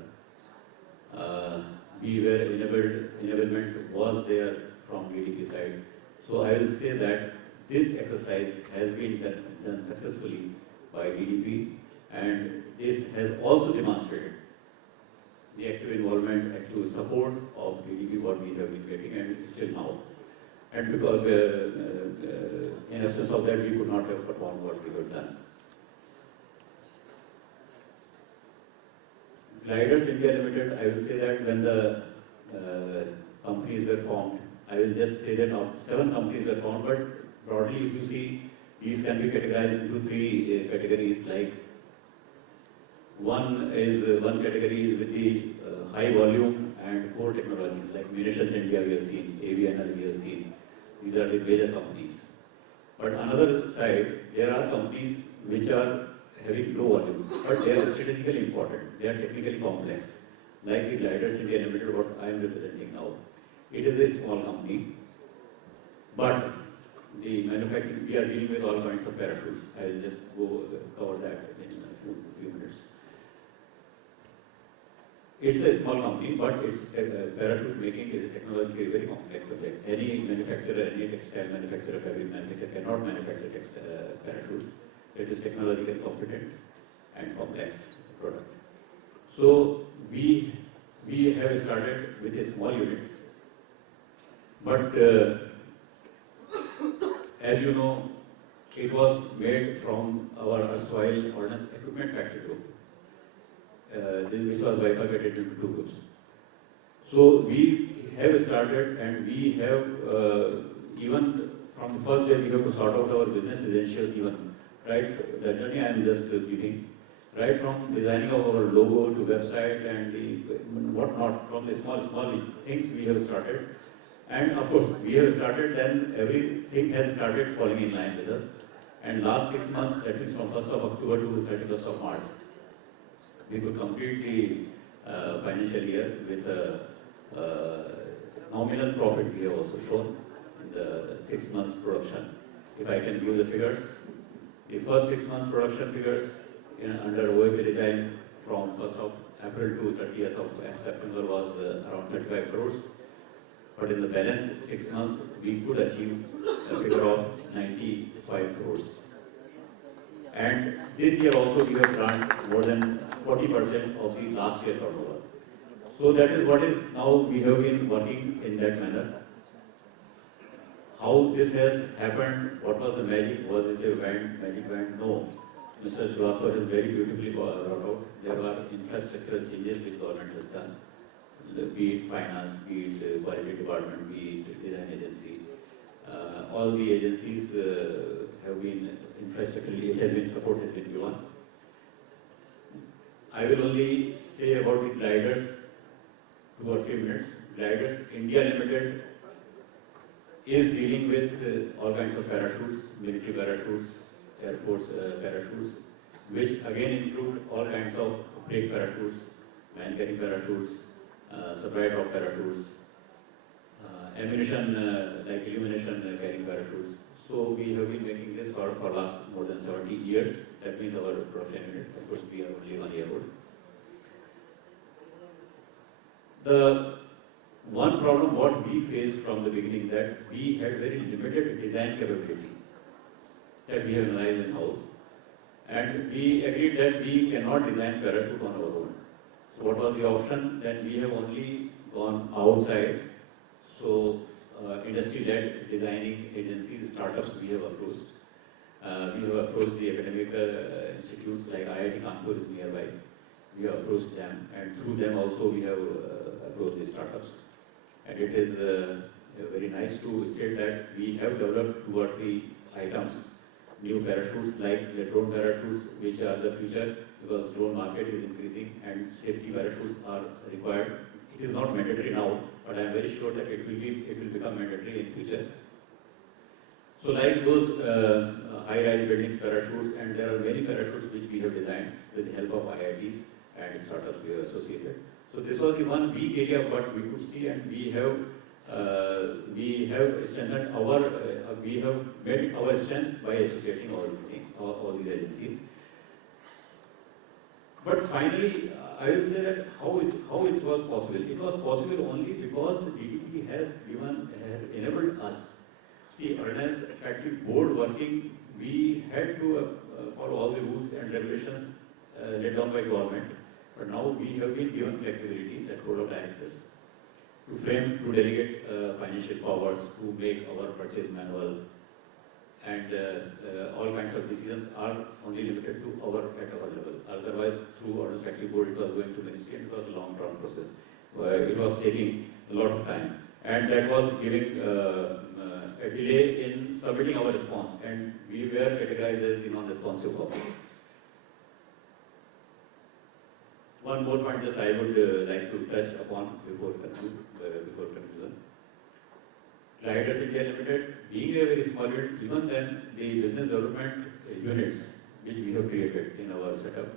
Enablement was there from DDP side. So I will say that this exercise has been done successfully by DDP, and this has also demonstrated the active involvement, active support of DDP what we have been getting and still now. And because in absence of that we could not have performed what we have done. Gliders India Limited, I will say that when the companies were formed, I will just say that now 7 companies were formed, but broadly if you see, these can be categorized into 3 categories. Like one category is with the high volume and core technologies, like Munitions India we have seen, AVNL we have seen. These are the major companies. But another side, there are companies which are having low volume, but they are strategically important. They are technically complex. Like the Gliders India Limited, what I am representing now. It is a small company, but the manufacturing, we are dealing with all kinds of parachutes. I will just cover that in a few minutes. It's a small company, but its parachute making is technologically very complex subject. Any manufacturer, any textile manufacturer, fabric manufacturer cannot manufacture parachutes. It is technologically competent and complex product. So we have started with a small unit, but as you know, it was made from our erstwhile ordnance equipment factory group, which was bifurcated into two groups. So we have started, and we have even from the first day we have to sort out our business essentials even. Right, the journey I am just giving, right from designing of our logo to website and the whatnot, from the small things we have started. And of course, we have started, then everything has started falling in line with us. And last 6 months, that means from 1st of October to 31st of March, we could complete the financial year with a nominal profit we have also shown in the 6 months production. If I can give the figures, the first 6 months production figures under OFB design from 1st of April to 30th of September was around 35 crores. But in the balance 6 months, we could achieve a figure of 95 crores. And this year also we have done more than 40% of the last year turnover. So that is what is now we have been working in that manner. How this has happened, what was the magic? Was it a magic band? No. Mr. Srivastava has very beautifully brought out. There are infrastructural changes which government has done. Be it finance, be it quality department, be it design agency. All the agencies have been infrastructurally, it has been support has been given. I will only say about the gliders, 2 or 3 minutes. Gliders, India Limited is dealing with all kinds of parachutes, military parachutes, Air Force parachutes, which again include all kinds of brake parachutes, man-carrying parachutes, supply drop parachutes, ammunition like illumination carrying parachutes. So we have been making this for last more than 70 years. That means our production unit, of course we are only 1 year old. The one problem what we faced from the beginning, that we had very limited design capability that we have analyzed in-house, and we agreed that we cannot design parachute on our own. So what was the option? Then we have only gone outside. So industry-led designing agencies, startups we have approached. We have approached the academic institutes like IIT Kanpur is nearby. We have approached them, and through them also we have approached the startups. And it is very nice to state that we have developed 2 or 3 items, new parachutes like the drone parachutes, which are the future, because drone market is increasing and safety parachutes are required. It is not mandatory now, but I am very sure that it will become mandatory in future. So like those high-rise buildings parachutes, and there are many parachutes which we have designed with the help of IITs and startups we have associated. So this was the one weak area of what we could see, and we have strengthened our, we have made our strength by associating all these things, all these agencies. But finally, I will say that how it was possible. It was possible only because DTP has enabled us. See, Ordnance Factory Board working, we had to follow all the rules and regulations laid down by government. But now we have been given flexibility, that Board of Directors, to frame, to delegate financial powers, to make our purchase manual, and all kinds of decisions are only limited to at our level. Otherwise, through Ordnance Factory Board, it was going to Ministry, and it was a long-term process. It was taking a lot of time, and that was giving a delay in submitting our response, and we were categorized as the non-responsive body. One more point just I would like to touch upon before conclusion. Gliders India Limited, being a very small unit, even then the business development units which we have created in our setup,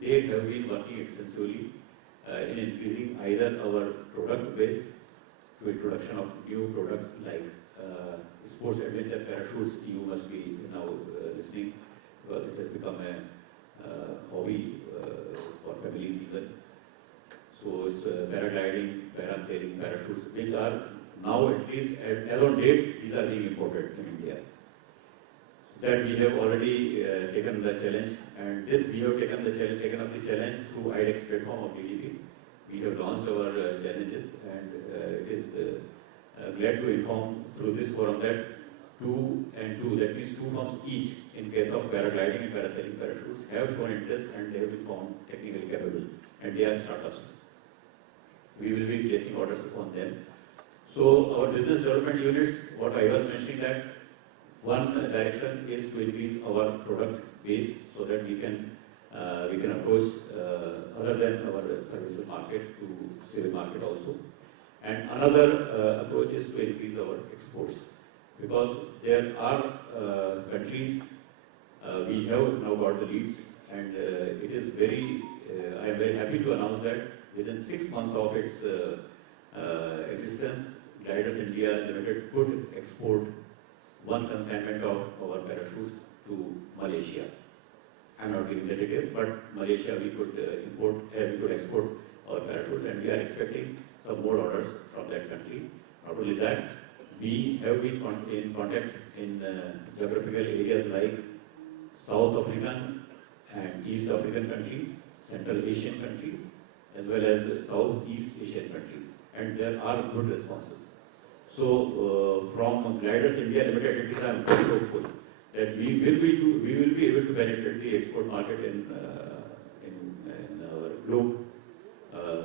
they have been working extensively in increasing either our product base to introduction of new products like sports adventure parachutes. You must be now listening, because it has become a hobby for families even. So it's paragliding, parasailing, parachutes, which are now at least as on date, these are being imported in India. That we have already taken the challenge, and this we have taken up the challenge through IDEX platform of DDP. We have launched our challenges, and it is glad to inform through this forum that 2 and 2, that means 2 firms each, in case of paragliding and parasailing parachutes, have shown interest and they have been found technically capable, and they are startups. We will be placing orders upon them. So our business development units, what I was mentioning, that one direction is to increase our product base so that we can approach other than our services market to civil market also. And another approach is to increase our exports, because there are countries we have now got the leads, and it is very, I am very happy to announce that within 6 months of its existence, Gliders India Limited could export one consignment of our parachutes to Malaysia. I am not giving the details, but Malaysia we could export our parachutes, and we are expecting some more orders from that country. Not only that, we have been in contact in geographical areas like South African and East African countries, Central Asian countries, as well as Southeast Asian countries, and there are good responses. So from Gliders India Limited, I am very hopeful that we will be able to penetrate the export market in our globe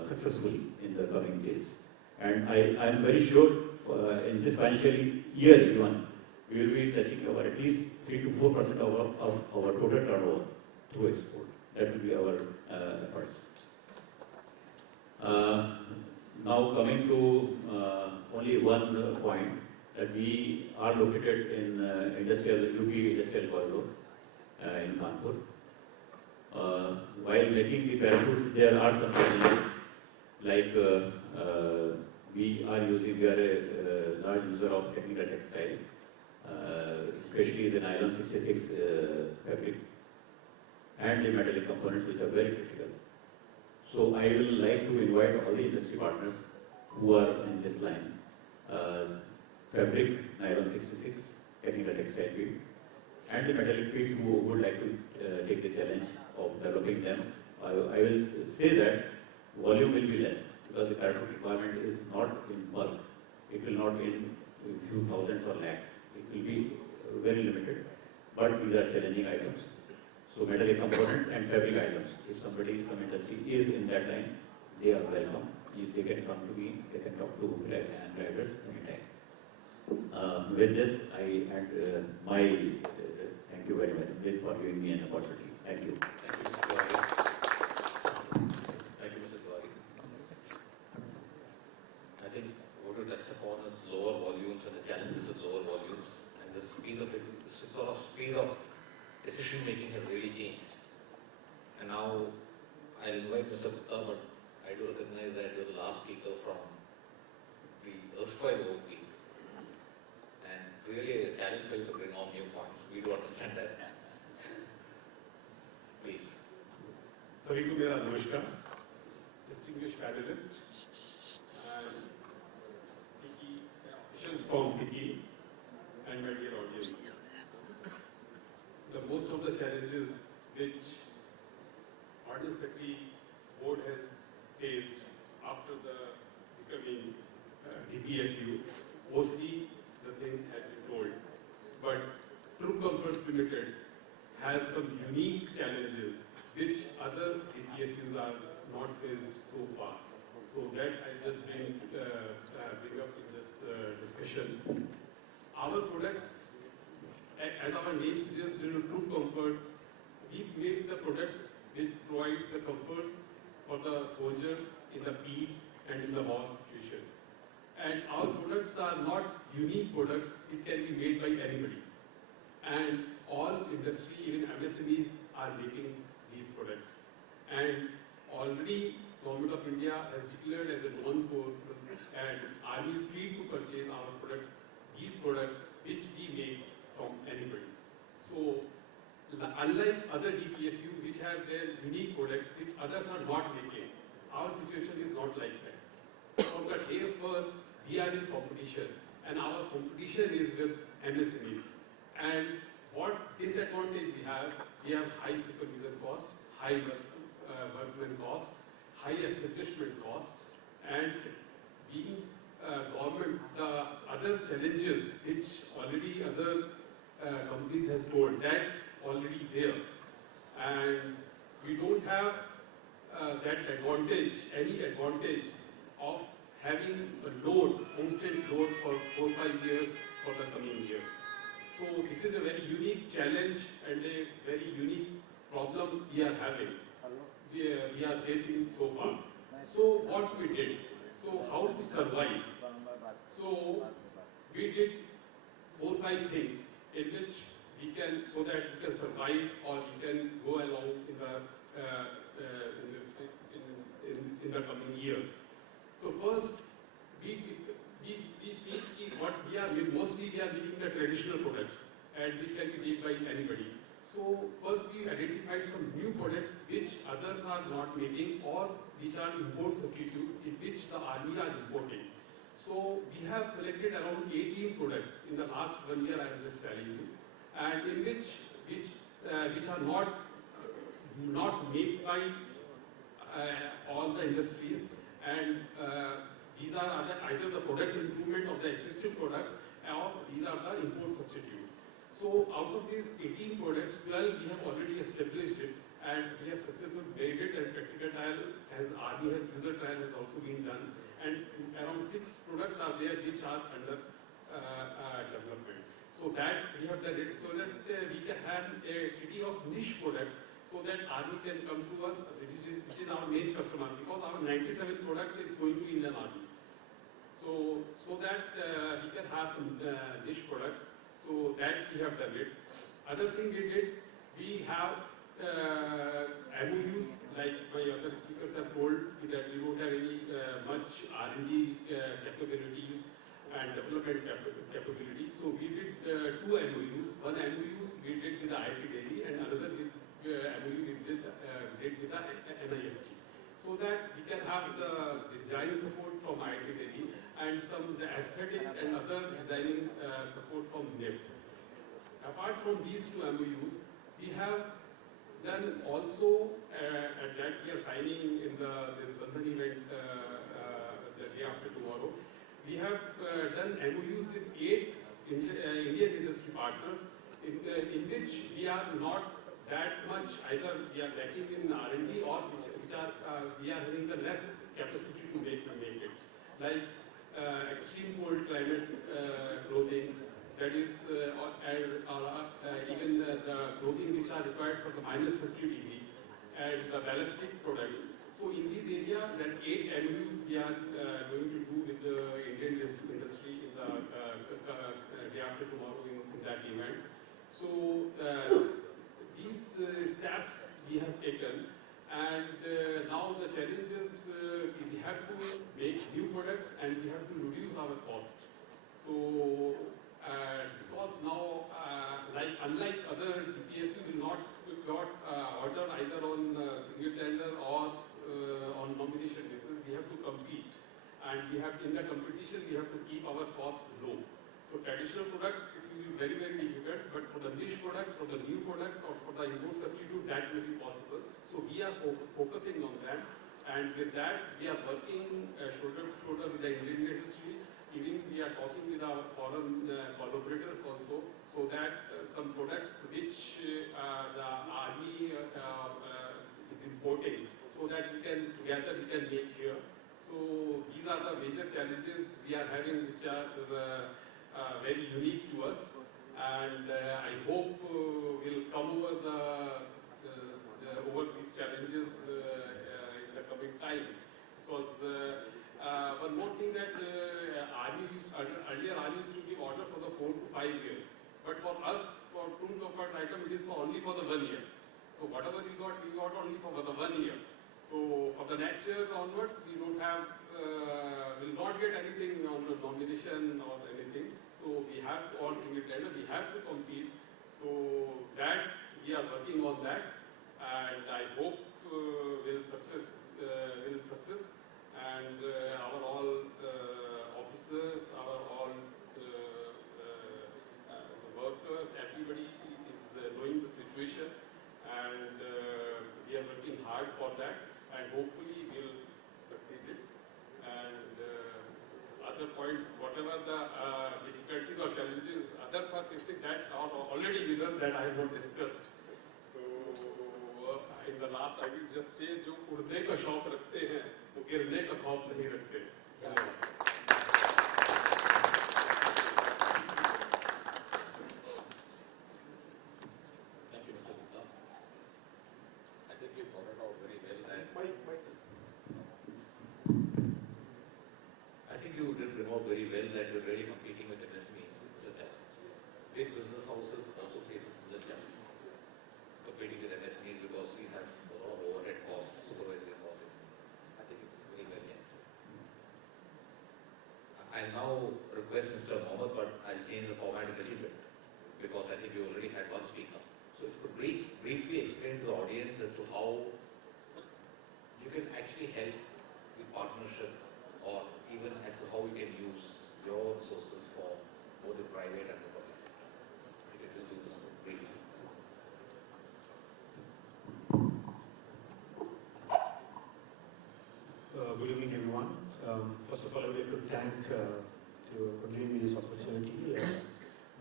successfully in the coming days. And I am very sure in this financial year even, we will be touching at least 3 to 4% of our total turnover through export. That will be our efforts. Now coming to only one point, that we are located in UP Industrial Corridor in Kanpur. While making the parachutes, there are some challenges, like we are a large user of technical textile, especially the nylon 66 fabric and the metallic components, which are very critical. So I will like to invite all the industry partners who are in this line, fabric, nylon 66, technical textile field, and the metallic fields who would like to take the challenge of developing them. I will say that volume will be less, because the parachute requirement is not in bulk. It will not be in a few thousands or lakhs. It will be very limited, but these are challenging items. So metallic components and fabric items, if somebody from industry is in that line, they are welcome. They can come to me, they can talk to Gliders anytime. With this, I end my thank you very much for giving me an opportunity. Thank you. Thank you, Mr. Tiwari. I think what you touched upon is lower volumes and the challenges of lower volumes, and the speed of decision making has really changed. And now I'll invite Mr. Gupta, but I do recognize that you're the last speaker from the erstwhile OFBs. And really a challenge for you to bring on new points. We do understand that. Please. Sorry to Mera Namaskar, distinguished panelists, and officials from FICCI, and my dear audience. Most of the challenges which Ordnance Factory Board has faced after the becoming DPSU, mostly the things have been told. But True Comforts Limited has some unique challenges which other DPSUs are not faced so far. So that I just bring up in this discussion. Our products, as our name suggests, True Comforts, we make the products which provide the comforts for the soldiers in the peace and in the war situation. And our products are not unique products, it can be made by anybody. And all industry, even MSMEs, are making these products. And already Government of India has declared as a non-core, and Army is free to purchase our products, these products which we make from anybody. So, unlike other DPSU which have their unique products which others are not making, our situation is not like that. From the day first, we are in competition, and our competition is with MSMEs. And what disadvantage we have high supervision cost, high workman cost, high establishment cost, and being government, the other challenges which already other companies has told, that already there. And we don't have that advantage, any advantage of having a load, constant load for 4-5 years for the coming years. So this is a very unique challenge and a very unique problem we are having, we are facing so far. So what we did, so how to survive? So we did 4-5 things in which we can, so that we can survive or we can go along in the coming years. So first, we see what we are mostly we are making the traditional products and which can be made by anybody. So first we identified some new products which others are not making or which are import substitute in which the army are importing. So we have selected around 18 products in the last 1 year, I am just telling you, and in which are not made by all the industries, and these are either the product improvement of the existing products or these are the import substitutes. So out of these 18 products, 12 we have already established it and we have successfully made it, and practical trial as army has user trial has also been done, and around 6 products are there which are under development. So that we have done it so that we can have a kitty of niche products so that army can come to us, which is our main customer, because our 97 product is going to Indian Army. So that we can have some niche products. So that we have done it. Other thing we did, we have MOUs, like my other speakers have told, that we don't have any much R&D capabilities and development capabilities. So we did 2 MOUs. One MOU we did with the IIT Delhi and another MOU we did with the NIFT. So that we can have the design support from IIT Delhi and some the aesthetic and other designing support from NIFT. Apart from these 2 MOUs, we have done also, and that we are signing in this Bandhan event the day after tomorrow, we have done MOUs with 8 Indian industry partners in which we are not that much, either we are lacking in R&D or which are we are having the less capacity to make it. Like extreme cold climate clothing, that is, even the clothing which are required for the -50°, and the ballistic products. So in these areas, that 8 MOUs we are going to do with the Indian industry in the day after tomorrow in that event. So these steps we have taken, and now the challenge is we have to make new products and we have to reduce our cost. So because now, unlike other DPSU will not got order either on single tender or on nomination basis, we have to compete, and we have in the competition we have to keep our cost low. So traditional product, it will be very, very difficult, but for the niche product, for the new products or for the import substitute, that may be possible. So we are focusing on that, and with that we are working shoulder to shoulder with the Indian industry. Even we are talking with our foreign collaborators also, so that some products which the army is importing, so that we can together we can make here. So these are the major challenges we are having, which are very unique to us, and I hope we'll come over over these challenges in the coming time. Because one more thing that earlier army used to give order for the 4 to 5 years, but for us, for True Comfort item, it is only for the 1 year. So whatever we got only for the 1 year. So for the next year onwards, we don't have, will not get anything on the nomination or anything. So we have to, on single tender, we have to compete. So that we are working on that, and I hope will success. And our all officers, our all workers, everybody is knowing the situation, and we are working hard for that, and hopefully we'll succeed it. And other practicing that are already with us that I have not discussed. So in the last, I will just say, जो उड़ने का शौक रखते हैं, वो गिरने का खौफ नहीं रखते. Thank you, Mr. Gupta. I think you brought it out very well. And I think you did bring out very well that you're really competing with MSMEs. It's a challenge. Big business houses also face a similar challenge. Competing with MSMEs because you have a lot of overhead costs, supervisory costs. I think it's very well yet. I'll now request Mr. Mohammed, but I'll change the format a little bit because I think you already had one speaker. So if you could briefly explain to the audience as to how you can actually help the partnership or even as to how we can use your resources for both the private and the public sector. You can just do this briefly. Good evening, everyone. First of all, I would like to thank for giving me this opportunity.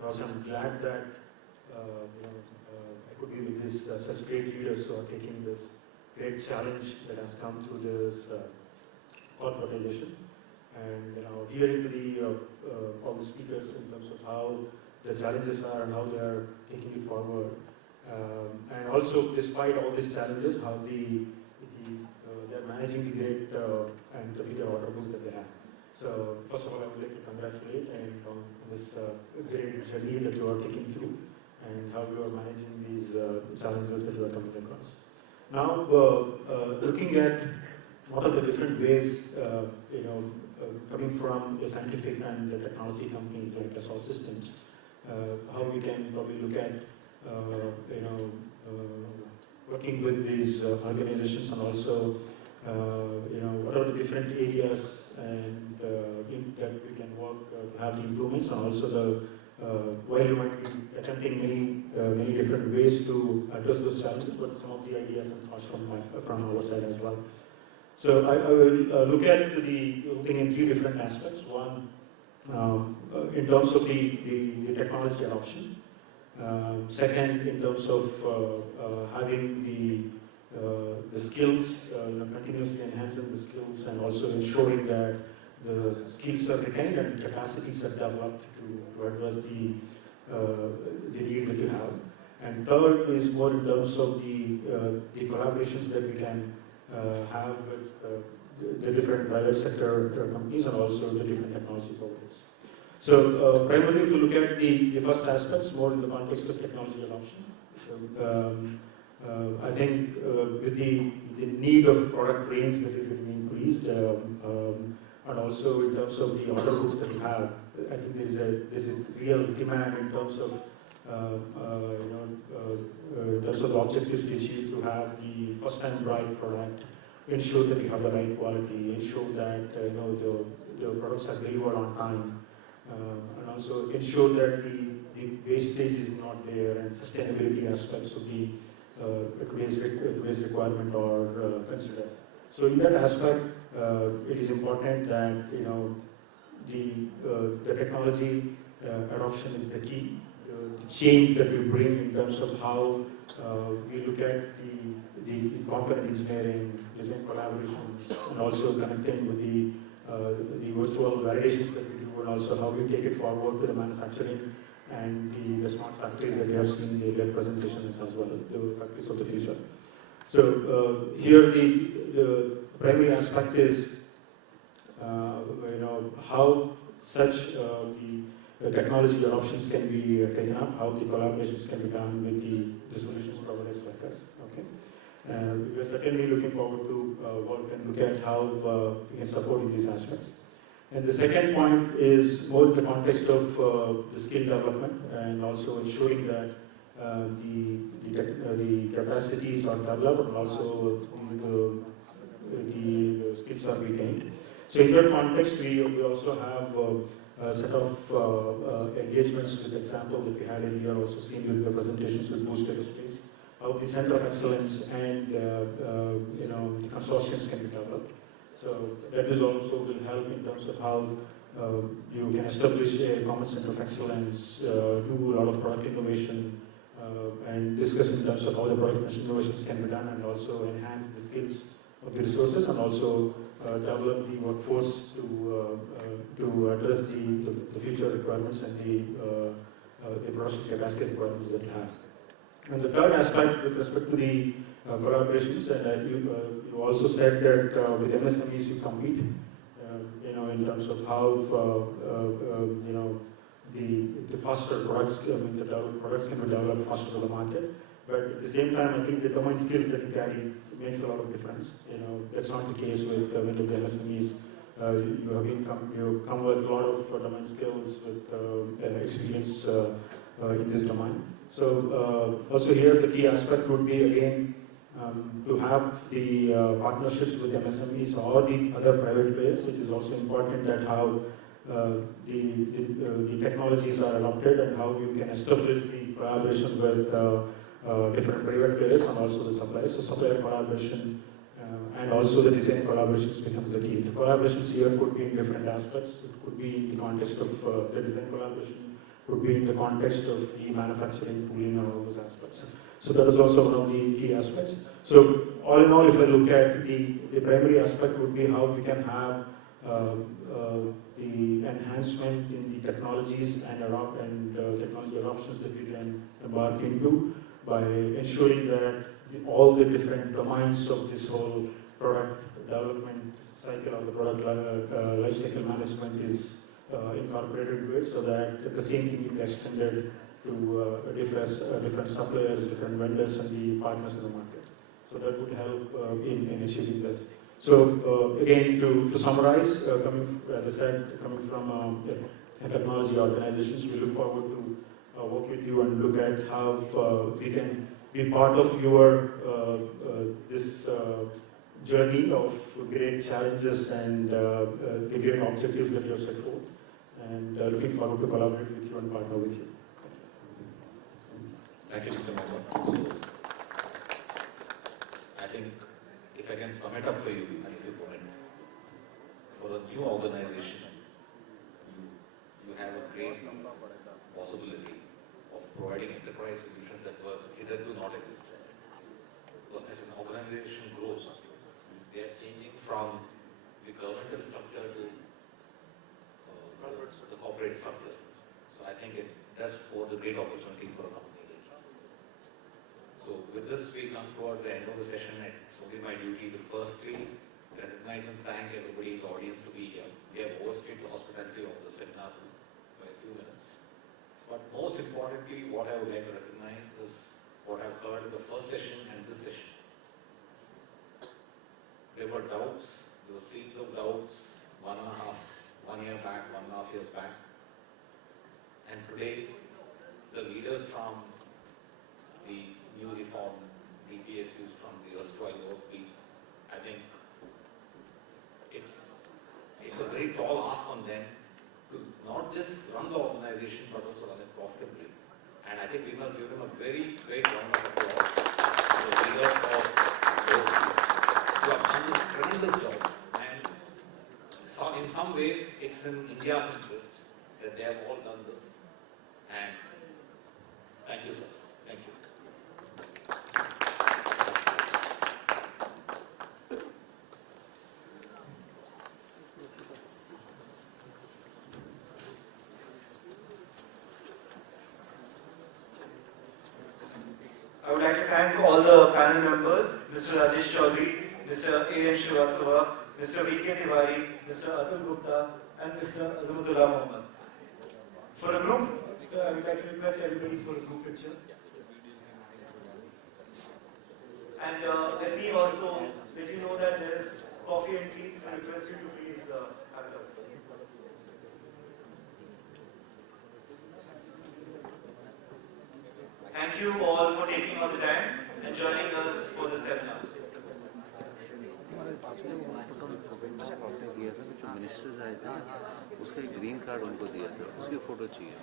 Also, I'm glad that I could be with this such great leaders who are taking this great challenge that has come through this corporatization. And hearing all the speakers in terms of how the challenges are and how they are taking it forward, and also despite all these challenges, how they're managing the great and the bigger order books that they have. So first of all, I would like to congratulate and on this great journey that you are taking through and how you are managing these challenges that you are coming across. Now, looking at what are the different ways, coming from a scientific and a technology company like Dassault Systems, how we can probably look at, working with these organizations and also, what are the different areas and that we can work to have the improvements, and also while we might be attempting many different ways to address those challenges, but some of the ideas and thoughts from our side as well. So I will look at looking in three different aspects. One, in terms of the technology adoption. Second, in terms of having the skills, continuously enhancing the skills, and also ensuring that the skills are retained and capacities are developed to address the need that you have. And third is more in terms of the collaborations that we can have with the different private sector companies and also the different technology providers. So primarily, if you look at the first aspects, more in the context of technology adoption. So, I think with the need of product range that is getting increased, and also in terms of the order books that we have, I think there's a real demand in terms of the objectives to achieve, to have the first-time right product, ensure that you have the right quality, ensure that the products are delivered on time, and also ensure that the wastage is not there, and sustainability aspects of the today's requirement are considered. So in that aspect, it is important that the technology adoption is the key. The change that we bring in terms of how we look at the component engineering, design collaborations, and also connecting with the virtual validations that we do, and also how we take it forward to the manufacturing and the smart factories that we have seen in the presentations as well, the factories of the future. So here the primary aspect is how such the technology adoptions can be taken up, how the collaborations can be done with the solutions providers like us. Okay, we are certainly looking forward to work and look at how we can support in these aspects. And the second point is more in the context of the skill development and also ensuring that the capacities are developed and also the skills are retained. So in that context, we also have a set of engagements with example that we had earlier, also seen with the presentations with Boost Aerospace, how the Center of Excellence and the consortiums can be developed. So that is also will help in terms of how you can establish a common center of excellence, do a lot of product innovation, and discuss in terms of how the product innovations can be done, and also enhance the skills of the resources, and also develop the workforce to address the future requirements and the production capacity requirements that we have. And the third aspect with respect to the collaborations, and you also said that with MSMEs you compete, in terms of how the faster products, the developed products can be developed faster to the market. But at the same time, I think the domain skills that you carry makes a lot of difference. That's not the case with many of the MSMEs. You come with a lot of domain skills, with experience in this domain. So also here the key aspect would be again to have the partnerships with MSMEs or the other private players. It is also important that how the technologies are adopted and how you can establish the collaboration with different private players and also the suppliers. So supplier collaboration and also the design collaborations becomes the key. The collaborations here could be in different aspects. It could be in the context of the design collaboration, could be in the context of the manufacturing, tooling, and all those aspects. So that is also one of the key aspects. So all in all, if I look at the primary aspect would be how we can have the enhancement in the technologies and technology adoptions that we can embark into by ensuring that all the different domains of this whole product development cycle or the product life cycle management is incorporated into it, so that the same thing can be extended to different suppliers, different vendors, and the partners in the market. So that would help in achieving this. So again, to summarize, as I said, coming from technology organizations, we look forward to work with you and look at how we can be part of your this journey of great challenges and the great objectives that you have set forth. And looking forward to collaborate with you and partner with you. Thank you, Mr. Mohan. I think if I can sum it up for you, and if you permit, for a new organization, you have a great possibility of providing enterprise solutions that were hitherto not existed. Because as an organization grows, they are changing from the governmental structure to the corporate structure. So I think it does afford a great opportunity for a company like that. So with this, we come towards the end of the session. It's only my duty to firstly recognize and thank everybody in the audience to be here. We have overstayed the hospitality of the seminar by a few minutes. But most importantly, what I would like to recognize is what I've heard in the first session and this session. There were doubts, there were seeds of doubts 1 year back, 1.5 years back. And today, the leaders from the newly formed DPSUs from the erstwhile OFB, I think it's a very tall ask on them to not just run the organization but also run it profitably. And I think we must give them a very great round of applause to the leaders of OFB who have done this tremendous job. And so in some ways, it's in India's interest that they have all done this. And thank you, sir. Thank you. I would like to thank all the panel members, Mr. Rajesh Chaudhary, Mr. A.N. Srivastava, Mr. V.K. Tiwari, Mr. Atul Gupta, and Mr. Azamudullah Mohammed. For a group, sir, I would like to request everybody for a group picture. And let me also let you know that there is coffee and tea, so I request you to please have it also. Thank you all for taking all the time and joining us for the seminar. जो ministers आए थे उसका एक green card उनको दिया था, उसकी photo चाहिए।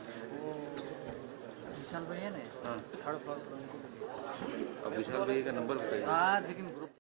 विशाल भैया ने हाँ, थर्ड फ्लोर पर उनको अब विशाल भैया का नंबर बताइए। हाँ लेकिन ग्रुप